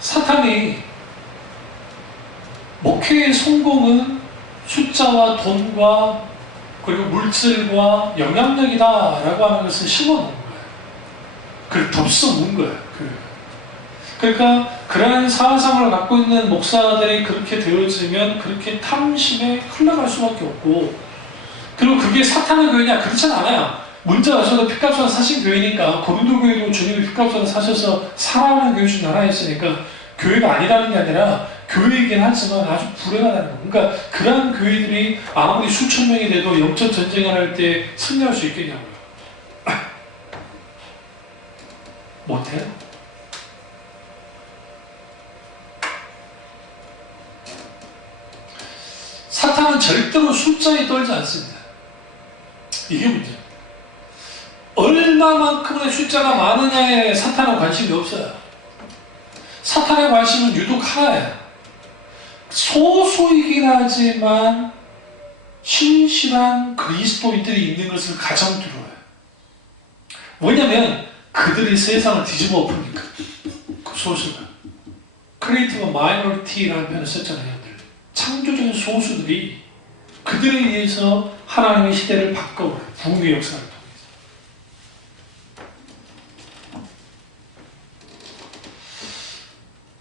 사탄이 목회의 성공은 숫자와 돈과 그리고 물질과 영향력이다 라고 하는 것을 심어놓은 거예요. 그걸 덥석문 거예요. 그러니까 그러한 사상을 갖고 있는 목사들이 그렇게 되어지면 그렇게 탐심에 흘러갈 수밖에 없고, 그리고 그게 사탄의 교회냐? 그렇진 않아요. 문자 와서도 핏값으로 사신 교회니까, 고린도 교회도 주님이 핏값으로 사셔서 살아가는 교회 중 하나였으니까 교회가 아니라는 게 아니라 교회이긴 하지만 아주 불행하다는 거. 그러니까 그러한 교회들이 아무리 수천 명이 돼도 영적 전쟁을 할 때 승리할 수 있겠냐고요. 못해요. 사탄은 절대로 숫자에 떨지 않습니다. 이게 문제예요. 얼마만큼의 숫자가 많으냐에 사탄은 관심이 없어요. 사탄의 관심은 유독 하나예요. 소수이긴 하지만 신실한 그리스도인들이 있는 것을 가장 두려워해요. 뭐냐면 그들이 세상을 뒤집어 엎으니까. 그 소수가. 크리에이티브 마이너리티라는 표현을 썼잖아요. 창조적인 소수들이 그들에 의해서 하나님의 시대를 바꿔버려요. 부흥의 역사를 통해서.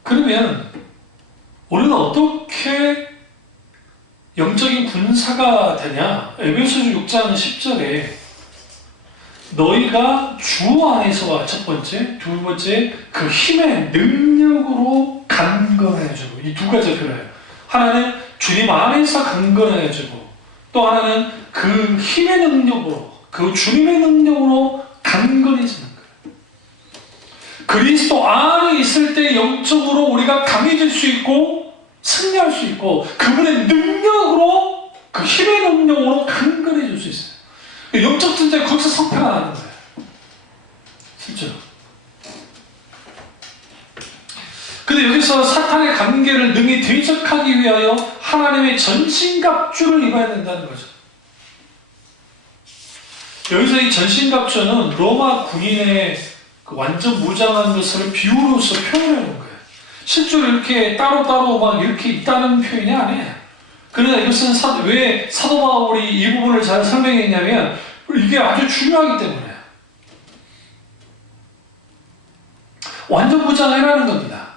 그러면 우리는 어떻게 영적인 군사가 되냐? 에베소서 6장 10절에 너희가 주 안에서와 첫 번째, 두 번째 그 힘의 능력으로 강건해지고, 이 두 가지가 필요해요. 하나는 주님 안에서 강건해지고, 또 하나는 그 힘의 능력으로, 그 주님의 능력으로 강건해지는 거예요. 그리스도 안에 있을 때 영적으로 우리가 강해질 수 있고 승리할 수 있고 그분의 능력으로 그 힘의 능력으로 강건해질 수 있어요. 영적 전쟁 거기서 성패가 나는 거예요. 실제로. 근데 여기서 사탄의 관계를 능히 대적하기 위하여 하나님의 전신갑주를 입어야 된다는 거죠. 여기서 이 전신갑주는 로마 군인의 그 완전 무장한 것을 비유로서 표현해 놓은 거예요. 실제로 이렇게 따로따로 막 이렇게 있다는 표현이 아니에요. 그러나 이것은 왜 사도 바울이 이 부분을 잘 설명했냐면 이게 아주 중요하기 때문에 완전 무장해라는 겁니다.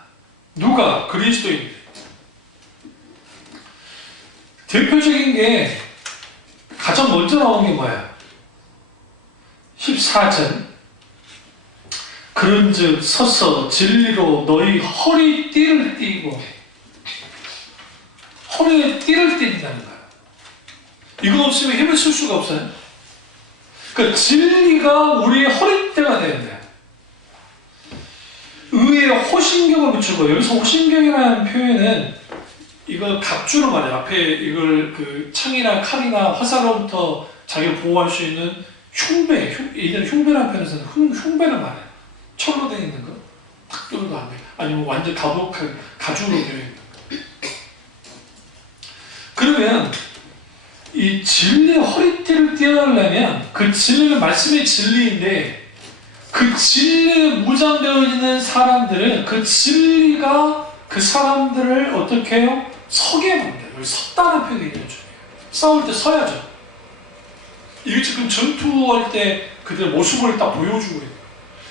누가? 그리스도인들. 대표적인 게 가장 먼저 나온 게 뭐야? 14절 그런즉 서서 진리로 너희 허리띠를 띠고 허리에 띠를 띈다는 거예요. 이거 없으면 힘을 쓸 수가 없어요. 그 진리가 우리의 허리띠가 되는 거예요. 의의 호신경을 붙이고 여기서 호신경이라는 표현은 이거 갑주로 말해요. 앞에 이걸 그 창이나 칼이나 화살로부터 자기를 보호할 수 있는 흉배, 예전에 흉배라는 표현에서 흉배를 말해요. 철로 되어 있는 거, 탁 뚫어도 안 돼요. 아니면 완전 가죽으로 되어 있는 거. 그러면 이 진리의 허리띠를 띄어내려면 그 진리는 말씀의 진리인데 그 진리에 무장되어 있는 사람들은 그 진리가 그 사람들을 어떻게 해요? 서게 만들어요. 여기 섰다는 표현이 중요해요. 싸울 때 서야죠. 이게 지금 전투할 때 그들의 모습을 딱 보여주고 있는 거예요.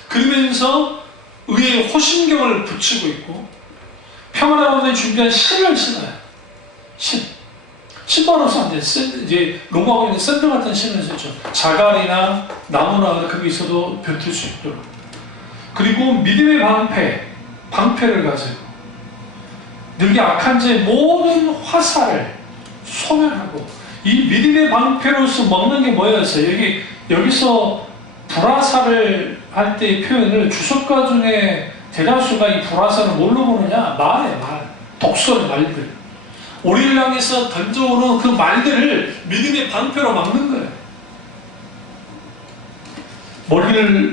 그러면서 의의 호신경을 붙이고 있고 평안함에 준비한 신을 신어요. 신발 없으면 안 돼요. 이제 로마어에는 샌드 같은 신을 쓰죠. 자갈이나 나무나 그게 있어도 뱉을 수 있도록. 그리고 믿음의 방패를 가지고 늙이 악한 자의 모든 화살을 소멸하고 이 믿음의 방패로서 먹는 게 뭐였어요? 여기서 불화살을 할 때의 표현을 주석가 중에 대다수가 이 불화살을 뭘로 보느냐? 말. 독설 말들. 우리를 향해서 던져오는 그 말들을 믿음의 방패로 막는 거예요.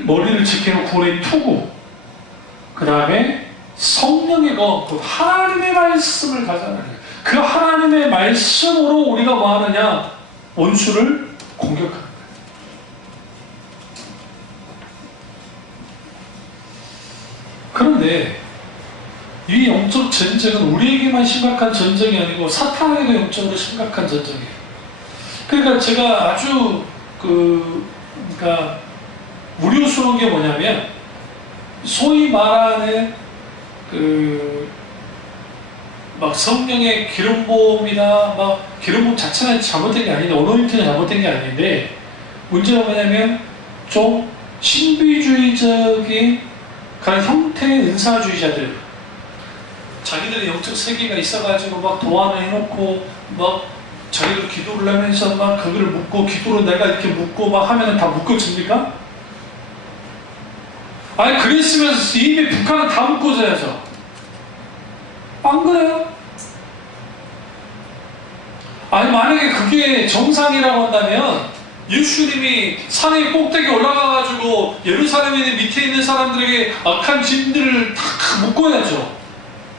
머리를 지키는 구원의 투구. 그 다음에 성령의 곧 하나님의 말씀을 가져가는 거예요. 그 하나님의 말씀으로 우리가 뭐 하느냐? 원수를 공격하는 거예요. 그런데 이 영적 전쟁은 우리에게만 심각한 전쟁이 아니고 사탄에게 영적으로 심각한 전쟁이에요. 그러니까 제가 아주 그러니까 우려스러운 게 뭐냐면 소위 말하는 막 성령의 기름 부음이나 막 기름 부음 자체는 잘못된 게 아닌데 어노인팅은 잘못된 게 아닌데 문제가 뭐냐면 좀 신비주의적인 그런 형태의 은사주의자들 자기들의 영적 세계가 있어가지고 막 도안을 해놓고 막 자기들 기도를 하면서 막 그거를 묻고 기도로 내가 이렇게 묻고 막 하면은 다 묶어집니까? 아니 그랬으면 이미 북한은 다 묶어져야죠. 안 그래요? 아니 만약에 그게 정상이라고 한다면 예수님이 산의 꼭대기에 올라가가지고 예루살렘에 밑에 있는 사람들에게 악한 짐들을 다 묶어야죠.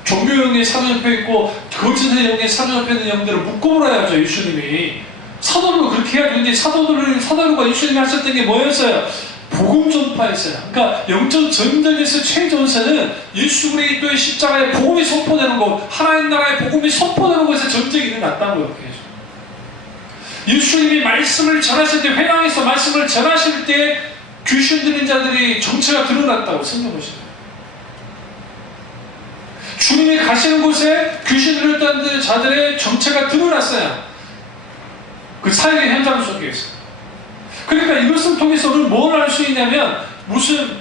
종교형에 사로잡혀 있고 거짓의 영에 사로잡혀 있는 영들을 묶어버려야죠. 예수님이 사도들도 그렇게 해야죠. 근데 사도들과 예수님이 하셨던 게 뭐였어요? 복음 전파였어요. 그러니까 영적 전쟁에서 최전세는 예수 그리스도의 십자가에 복음이 선포되는 것, 하나님 나라의 복음이 선포되는 곳에 전쟁이 일어났다고 이렇게 해요. 예수님이 말씀을 전하실 때, 회당에서 말씀을 전하실 때 귀신 들린 자들이 정체가 드러났다고 성경 보시나요? 주님이 가시는 곳에 귀신 들렸다는 자들의 정체가 드러났어요. 그 사역의 현장 속에서. 그러니까 이것을 통해서 우리는 뭘 알 수 있냐면 무슨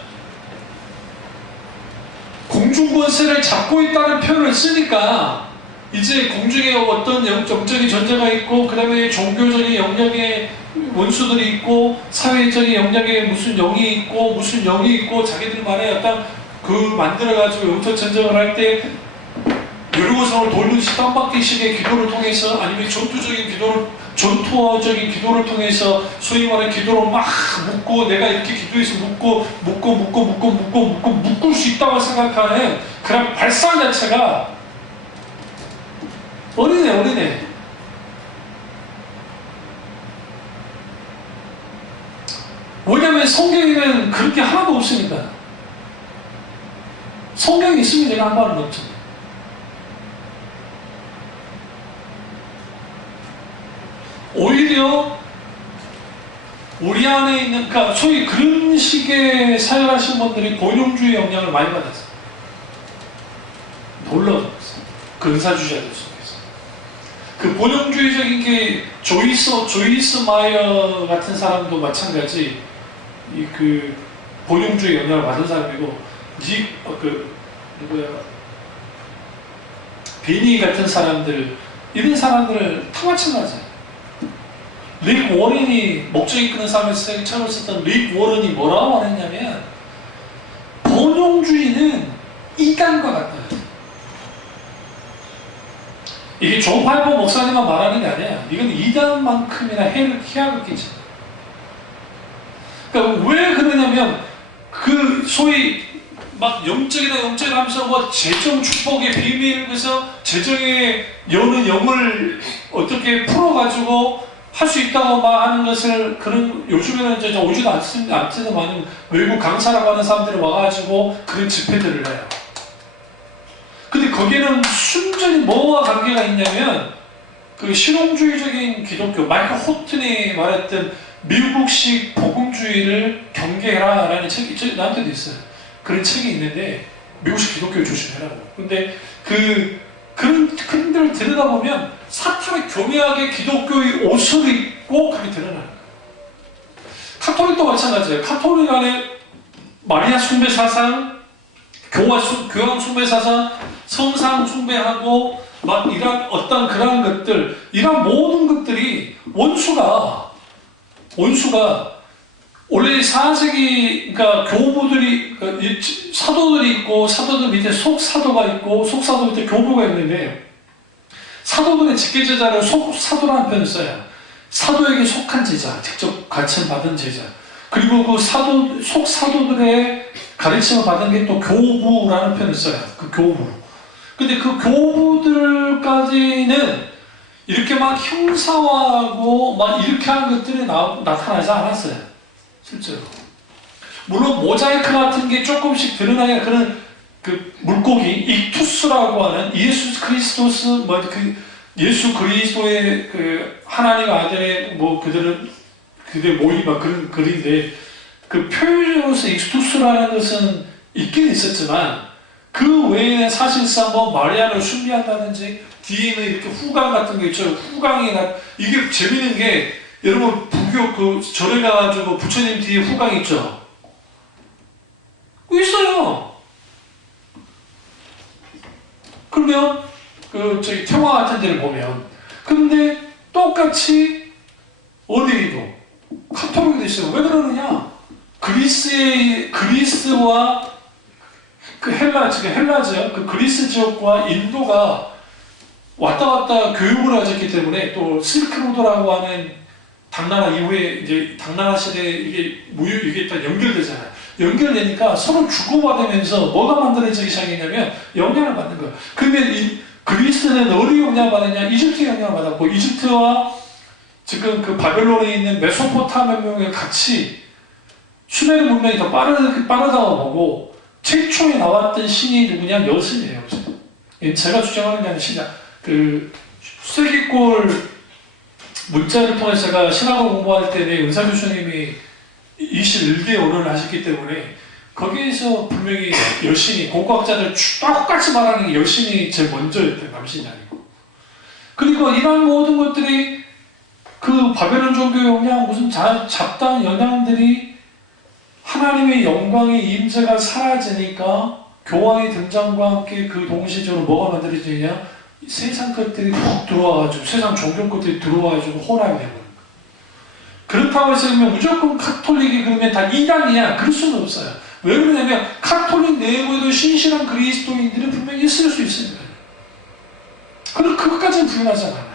공중권세를 잡고 있다는 표현을 쓰니까 이제 공중에 어떤 영적인 전제가 있고 그 다음에 종교적인 영역의 원수들이 있고 사회적인 영역에 무슨 영이 있고 무슨 영이 있고 자기들 말에 어떤 그 만들어가지고 영적 전쟁을 할 때 여리고성을 돌리듯이 땀박기식의 기도를 통해서 아니면 전투적인 기도를 통해서 소위 말하는 기도를 막 묶고 내가 이렇게 기도해서 묶을 수 있다고 생각하는 그런 발상 자체가 어린애. 왜냐하면 성경에는 그렇게 하나도 없습니다. 성경이 있으면 제가 한 말은 없죠. 오히려 우리 안에 있는, 그러니까 소위 그런 식의 사역하신 분들이 본용주의 영향을 많이 받았어요. 놀라웠어요. 근사주의자들 속에서. 그 본용주의적인 게 조이스 마이어 같은 사람도 마찬가지 그 본용주의 영향을 받은 사람이고, 비니 같은 사람들, 이런 사람들을 다 마찬가지예요. 릭 워런이, 목적이 끄는 삶에서 책을 썼던 릭 워런이 뭐라고 말했냐면, 본용주의는 이단과 같다. 이게 존 파이퍼 목사님만 말하는 게 아니야. 이건 이단만큼이나 해를 키워야겠지. 그러니까 왜 그러냐면, 그 소위 막 영적이다 하면서 뭐 재정 축복의 비밀, 그래서 재정에 여는 영을 어떻게 풀어가지고 할 수 있다고 막 하는 것을, 그런, 요즘에는 이제 오지도 않지만 외국 강사라고 하는 사람들이 와가지고 그런 집회들을 해요. 근데 거기에는 순전히 뭐와 관계가 있냐면, 그 실용주의적인 기독교, 마이클 호튼이 말했던 미국식 복음주의를 경계해라 라는 책이 나한테도 있어요. 그런 책이 있는데, 미국식 기독교를 조심해라고. 근데 그런 데를 들여다보면 사탄이 교묘하게 기독교의 옷을 입고 그렇게 드러나는 거예요. 카톨릭도 마찬가지예요. 카톨릭 안에 마리아 숭배 사상, 교황 숭배 사상, 성상 숭배하고 막 이런 어떤 그런 것들, 이런 모든 것들이 원수가 원래 4세기, 그러니까 교부들이, 사도들이 있고, 사도들 밑에 속사도가 있고, 속사도 밑에 교부가 있는데, 사도들의 직계제자를 속사도라는 표현을 써요. 사도에게 속한 제자, 직접 가르침 받은 제자. 그리고 그 속사도들의 가르침을 받은 게 또 교부라는 표현을 써요. 그 교부. 근데 그 교부들까지는 이렇게 막 형사화하고 막 이렇게 하는 것들이 나타나지 않았어요. 실제로. 물론 모자이크 같은 게 조금씩 드러나게, 그런 그 물고기, 익투스라고 하는 예수 그리스도스, 예수 그리스도의 그 하나님 아들의 그들 모임, 그런 글인데, 그 표현으로서 익투스라는 것은 있긴 있었지만, 그 외에는 사실상 마리아를 숭배한다든지, 뒤에는 이렇게 후광 같은 게 있죠. 이게 재밌는 게, 여러분 불교 절에 가가지고 부처님 뒤에 후광 있죠? 있어요. 그러면 저기 태화 같은 데를 보면, 근데 똑같이 어디에도 카톨릭도 있어요. 왜 그러느냐? 그리스와 그 헬라지요. 그 그리스 지역과 인도가 왔다 갔다 교육을 하셨기 때문에, 또 실크로드라고 하는 당나라 이후에 이제 당나라 시대에 이게 딱 연결되잖아요. 연결되니까 서로 주고받으면서 뭐가 만들어지기 시작했냐면 영향을 받는 거예요. 그러면 이 그리스는 어디 영향을 받았냐? 이집트 영향을 받았고, 이집트와 지금 그 바벨론에 있는 메소포타미아에 같이 수메르 문명이 더 빠르다고 보고, 최초에 나왔던 신이 누구냐? 여신이에요. 제가 주장하는 게 아니라 신이야. 그 수세기골 문자를 통해서 제가 신학을 공부할 때 은사 교수님이 21개 언어를 하셨기 때문에, 거기에서 분명히 여신이, 공과학자들 똑같이 말하는 게 여신이 제일 먼저였대요. 남신이 아니고. 그리고 이런 모든 것들이 그 바벨론 종교의 영향, 무슨 잡다한 영향들이 하나님의 영광의 임재가 사라지니까 교황의 등장과 함께 그 동시적으로 뭐가 만들어지냐? 세상 것들이 훅 들어와가지고, 세상 종교 것들이 들어와가지고 혼합이 되는 거예요. 그렇다고 해서 무조건 카톨릭이 그러면 다 이단이야? 그럴 수는 없어요. 왜 그러냐면 카톨릭 내부에도 신실한 그리스도인들이 분명히 있을 수 있습니다. 그런데 그것까지는 부인하지 않아요.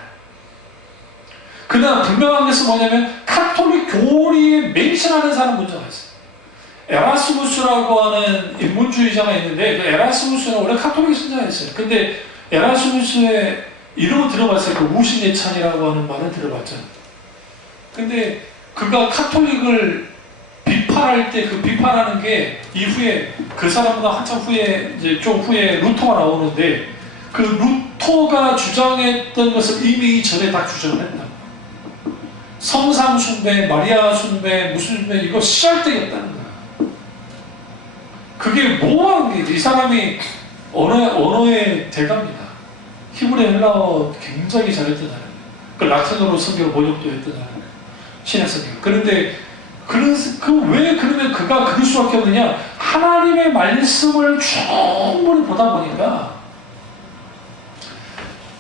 그러나 분명한 것은 뭐냐면 카톨릭 교리에 맹신하는 사람 문제가 있어요. 에라스무스라고 하는 인문주의자가 있는데 그 에라스무스는 원래 카톨릭 신자였어요. 근데 에라스무스의 이름을 들어봤어요. 그 우신예찬이라고 하는 말을 들어봤죠. 근데 그가 카톨릭을 비판할 때 그 비판하는 게 이후에 그 사람보다 한참 후에 이제 좀 후에 루터가 나오는데 그 루터가 주장했던 것을 이미 이전에 다 주장을 했다. 성상 숭배, 마리아 숭배, 무슨 숭배 이거 씨알데기였다는 거야. 그게 뭐하는 게 이 사람이 언어의 대가입니다. 히브리 헬라어 굉장히 잘했던 사람이에요. 그 라틴어로 성경을 번역도 했던 사람이에요. 신약 성경. 그런데 왜 그러면 그가 그럴 수밖에 없느냐? 하나님의 말씀을 충분히 보다 보니까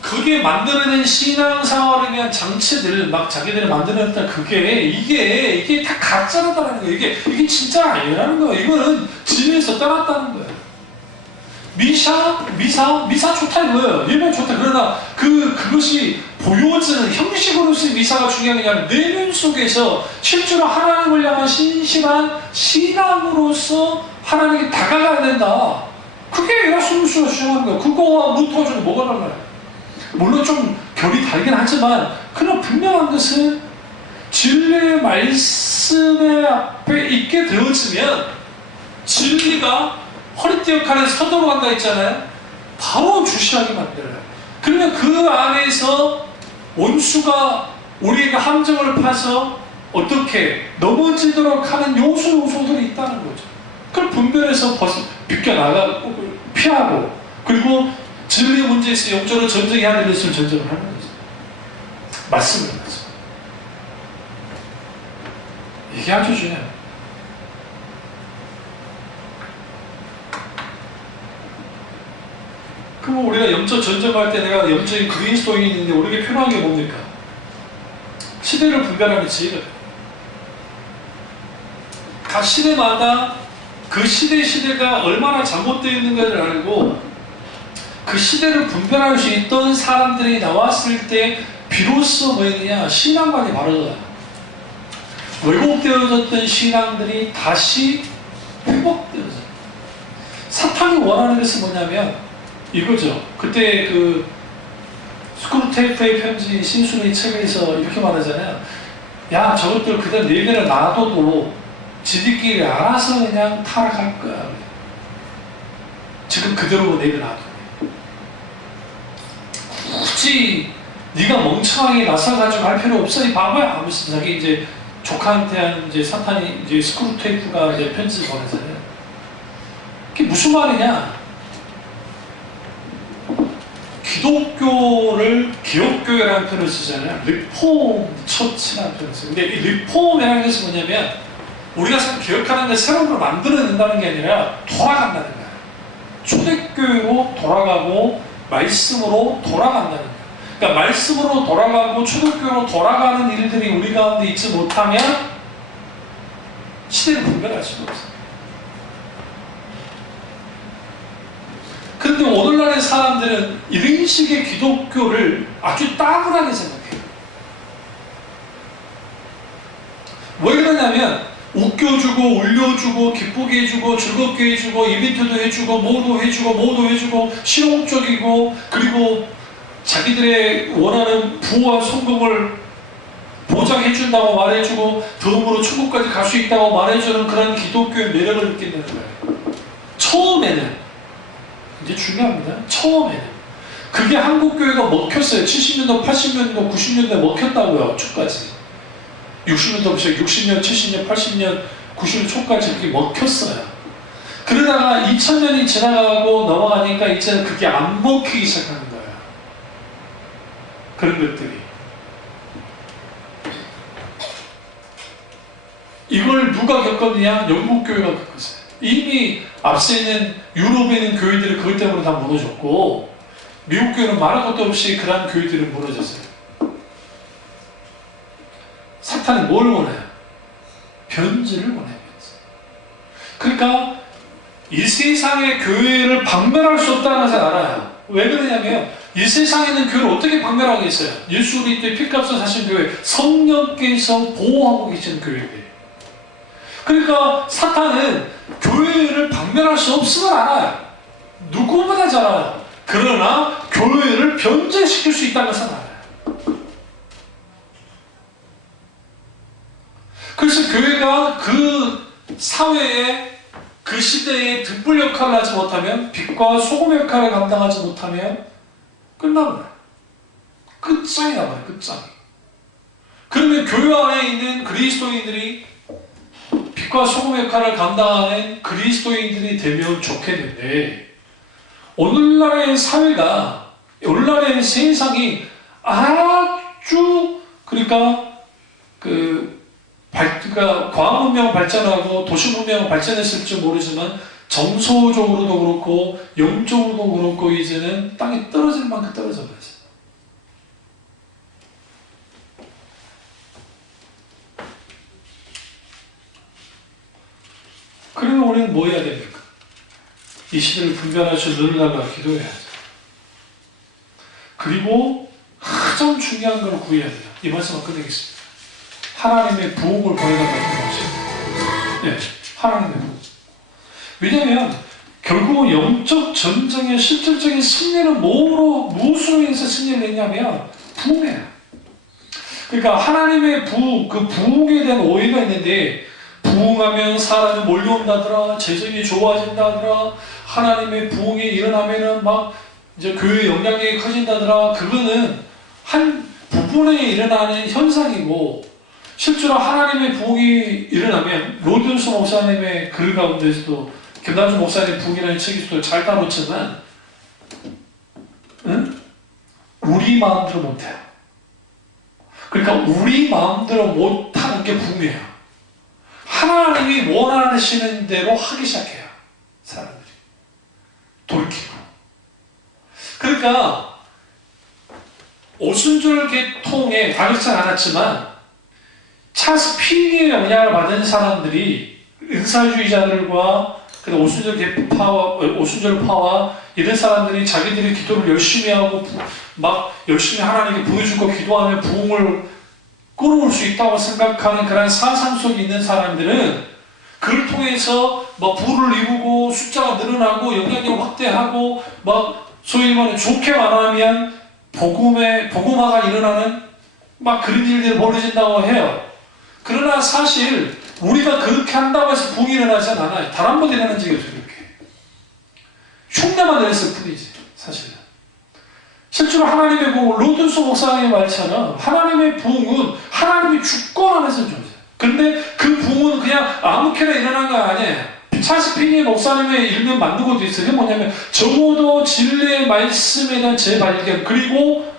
그게 만들어낸 신앙생활에 대한 장치들, 막 자기들이 만들어냈던 이게 다 가짜라는 거예요. 이게 진짜 아니라는 거예요. 이거는 진리에서 떠났다는 거예요. 미사 좋다 이거예요. 예배 좋다. 그러나 그것이 보여지는 형식으로서의 미사가 중요한 게 아니라 내면 속에서 실제로 하나님을 향한 신실한 신앙으로서 하나님께 다가가야 된다. 그게 에라스무스가 주장하는 거예요. 그거와 루터가 중에 뭐가 달라요? 물론 좀 결이 다르긴 하지만 그러나 분명한 것은 진리의 말씀의 앞에 있게 되어지면 진리가 허리띠 역할에 서도록 한다 했잖아요. 바로 주시하게 만들어요. 그러면 그 안에서 원수가 우리에게 함정을 파서 어떻게 넘어지도록 하는 요소들이 있다는 거죠. 그걸 분별해서 비껴나가고 피하고 그리고 진리의 문제에서 영적으로 전쟁해야 될 것을 전쟁을 하는 거죠. 말씀을 하죠. 이게 아주 중요해요. 그럼 우리가 영적 전쟁할 때 내가 영적인 그리스도인인데 우리에게 필요한 게 뭡니까? 시대를 분별하는 지혜가 돼요. 각 시대마다 그 시대가 얼마나 잘못되어 있는가를 알고 그 시대를 분별할 수 있던 사람들이 나왔을 때 비로소 뭐였느냐? 신앙관이 바로져요. 왜곡되어졌던 신앙들이 다시 회복되어져요. 사탄이 원하는 것은 뭐냐면 이거죠. 그때 그 스크루테이프의 편지 신순의 책에서 이렇게 말하잖아요. 야, 저것들 그대로 내게를 놔둬도 지들끼리 알아서 그냥 타락할 거야. 지금 그대로 내게 놔둬. 굳이 네가 멍청하게 나서가지고 할 필요 없어. 이 바보야. 하면서 자기 이제 조카한테 이제 사탄이 이제 스크루테이프가 이제 편지를 보내잖아요. 그게 무슨 말이냐? 기독교를 기독교회라는 표현을 쓰잖아요. 리폼 처치라는 표현을 써요. 근데 이 리폼이라는 것은 뭐냐면 우리가 기억하는 게 새로운 걸 만들어낸다는 게 아니라 돌아간다는 거예요. 초대교회로 돌아가고 말씀으로 돌아간다는 거예요. 그러니까 말씀으로 돌아가고 초대교회로 돌아가는 일들이 우리 가운데 있지 못하면 시대를 분별할 수가 없어요. 그런데 오늘날의 사람들은 이런 식의 기독교를 아주 따분하게 생각해요. 왜 그러냐면 웃겨주고 울려주고 기쁘게 해주고 즐겁게 해주고 이벤트도 해주고 뭐도 해주고 실용적이고 그리고 자기들의 원하는 부와 성공을 보장해준다고 말해주고 덤으로 천국까지 갈 수 있다고 말해주는 그런 기독교의 매력을 느낀다는 거예요. 처음에는 이제 중요합니다. 처음에는 그게 한국교회가 먹혔어요. 70년대, 80년대, 90년대 먹혔다고요. 초까지 60년대부터 60년, 70년, 80년, 90년 초까지 그게 먹혔어요. 그러다가 2000년이 지나가고 넘어가니까 이제는 그게 안 먹히기 시작하는 거예요. 그런 것들이. 이걸 누가 겪었느냐? 영국교회가 겪었어요. 이미 앞서 있는 유럽에 있는 교회들이 그것 때문에 다 무너졌고 미국 교회는 말할 것도 없이 그러한 교회들이 무너졌어요. 사탄이 뭘 원해요? 변질을 원해요. 그러니까 이 세상의 교회를 박멸할 수 없다는 것을 알아요. 왜 그러냐면 이 세상에 있는 교회를 어떻게 박멸하겠어요? 예수 그리스도의 피값을 사신 교회, 성령께서 보호하고 계시는 교회예요. 그러니까 사탄은 교회를 박멸할 수 없음을 알아요. 누구보다 잘 알아요. 그러나 교회를 변제시킬 수 있다는 것은 알아요. 그래서 교회가 그 사회에 그 시대에 등불 역할을 하지 못하면, 빛과 소금 역할을 감당하지 못하면 끝나버려요. 끝장이 나버려요. 끝장이. 그러면 교회 안에 있는 그리스도인들이 빛과 소금 역할을 감당하는 그리스도인들이 되면 좋겠는데, 오늘날의 사회가, 오늘날의 세상이 아주 그러니까 과학 문명 발전하고 도시 문명 발전했을지 모르지만 정서적으로도 그렇고 영적으로도 그렇고 이제는 땅에 떨어질 만큼 떨어져 버렸어요. 그러면 우리는 뭐 해야 됩니까? 이 시대를 분별하셔 누르다가 기도해야죠. 그리고 가장 중요한 걸 구해야 돼요. 이 말씀을 끝내겠습니다. 하나님의 부흥을 보내달라는 것이에요. 네, 하나님의 부흥. 왜냐하면 결국은 영적 전쟁의 실질적인 승리는 무엇으로 인해서 승리를 했냐면 부흥이에요. 그러니까 하나님의 부흥, 그 부흥에 대한 오해가 있는데, 부흥하면 사람이 몰려온다더라, 재정이 좋아진다더라, 하나님의 부흥이 일어나면은 막 이제 교회의 영향력이 커진다더라. 그거는 한 부분에 일어나는 현상이고, 실제로 하나님의 부흥이 일어나면, 로든스 목사님의 글 가운데서도 김남주 목사님의 부흥이라는 책에서도 잘 다뤘지만, 응? 우리 마음대로 못해요. 그러니까 우리 마음대로 못하는 게 부흥이에요. 하나님이 원하시는 대로 하기 시작해요. 사람들이 돌이키고. 그러니까 오순절 계통에 가르치지 않았지만 찰스 필리의 영향을 받은 사람들이 은사주의자들과 오순절파와 이런 사람들이 자기들이 기도를 열심히 하고 막 열심히 하나님께 보여주고 기도하며 부흥을 끌어올 수 있다고 생각하는 그런 사상 속에 있는 사람들은 그를 통해서 막 부를 이루고 숫자가 늘어나고 영향력을 확대하고 막 소위 말하는 좋게 말하면 복음화가 일어나는 막 그런 일들이 벌어진다고 해요. 그러나 사실 우리가 그렇게 한다고 해서 부흥이 일어나지 않아요. 단 한 번 일어난 적이 없어요. 그렇게 흉내만 냈을 뿐이지 사실은. 실제로 하나님의 부흥, 로든소 목사님의 말처럼 하나님의 부흥은 하나님이 주권하면서 존재해요. 그런데 그 부흥은 그냥 아무렇게나 일어난 거 아니에요. 찰스 필리 목사님의 읽는 맞는 것도 있어요. 그게 뭐냐면 적어도 진리의 말씀에 대한 재발견, 그리고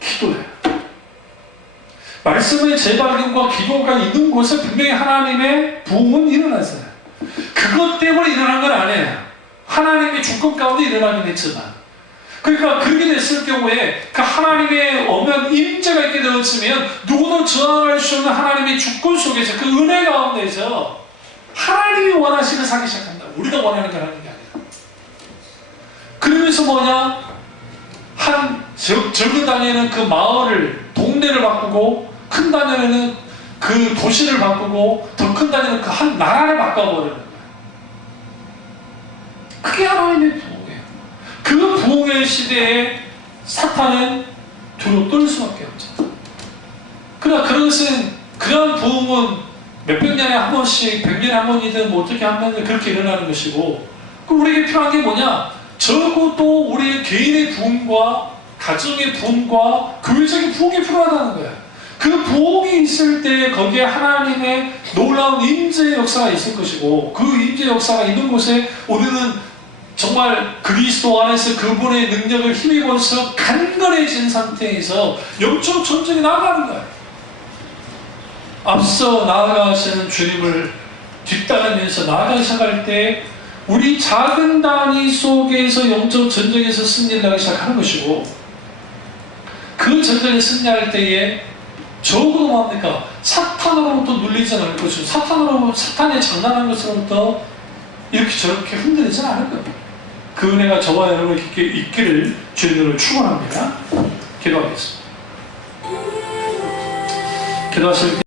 기도예요. 말씀의 재발견과 기도가 있는 곳에 분명히 하나님의 부흥은 일어났어요. 그것 때문에 일어난 건 아니에요. 하나님의 주권 가운데 일어나긴 했지만, 그러니까 그렇게 됐을 경우에 그 하나님의 엄한 임재가 있게 되었으면 누구도 저항할 수 없는 하나님의 주권 속에서 그 은혜 가운데서 하나님이 원하시는 사기 시작한다. 우리가 원하는 게 하는 게 아니라. 그러면서 뭐냐? 적은 단위에는 그 마을을, 동네를 바꾸고, 큰 단위에는 그 도시를 바꾸고, 더 큰 단위는 그 한 나라를 바꿔버리는 거예요. 그게 하나님의 부흥이에요. 그 부흥의 시대에 사탄은 두루 떨 수밖에 없죠. 그러나 그것은, 그런 부흥은 몇백 년에 한 번씩, 100년에 한 번이든 뭐 어떻게 하면 그렇게 일어나는 것이고, 그럼 우리에게 필요한 게 뭐냐? 적어도 우리의 개인의 부흥과 가정의 부흥과 교회적인 부흥이 필요하다는 거예요. 그 부흥이 있을 때 거기에 하나님의 놀라운 임재의 역사가 있을 것이고, 그 임재의 역사가 있는 곳에 우리는 정말 그리스도 안에서 그분의 능력을 힘입어서 간건해진 상태에서 영적 전쟁이 나아가는 거예요. 앞서 나아가시는 주님을 뒤따르면서 나아가기 시작할 때 우리 작은 단위 속에서 영적 전쟁에서 승리를 하기 시작하는 것이고, 그 전쟁에 승리할 때에 적어도 뭡니까? 사탄으로부터 눌리지 않을 것이고, 사탄의 장난한 것으로부터 이렇게 저렇게 흔들리지 않을 겁니다. 그 은혜가 저와 여러분에게 있기를 주님으로 축원합니다. 기도하겠습니다. 기도하실 때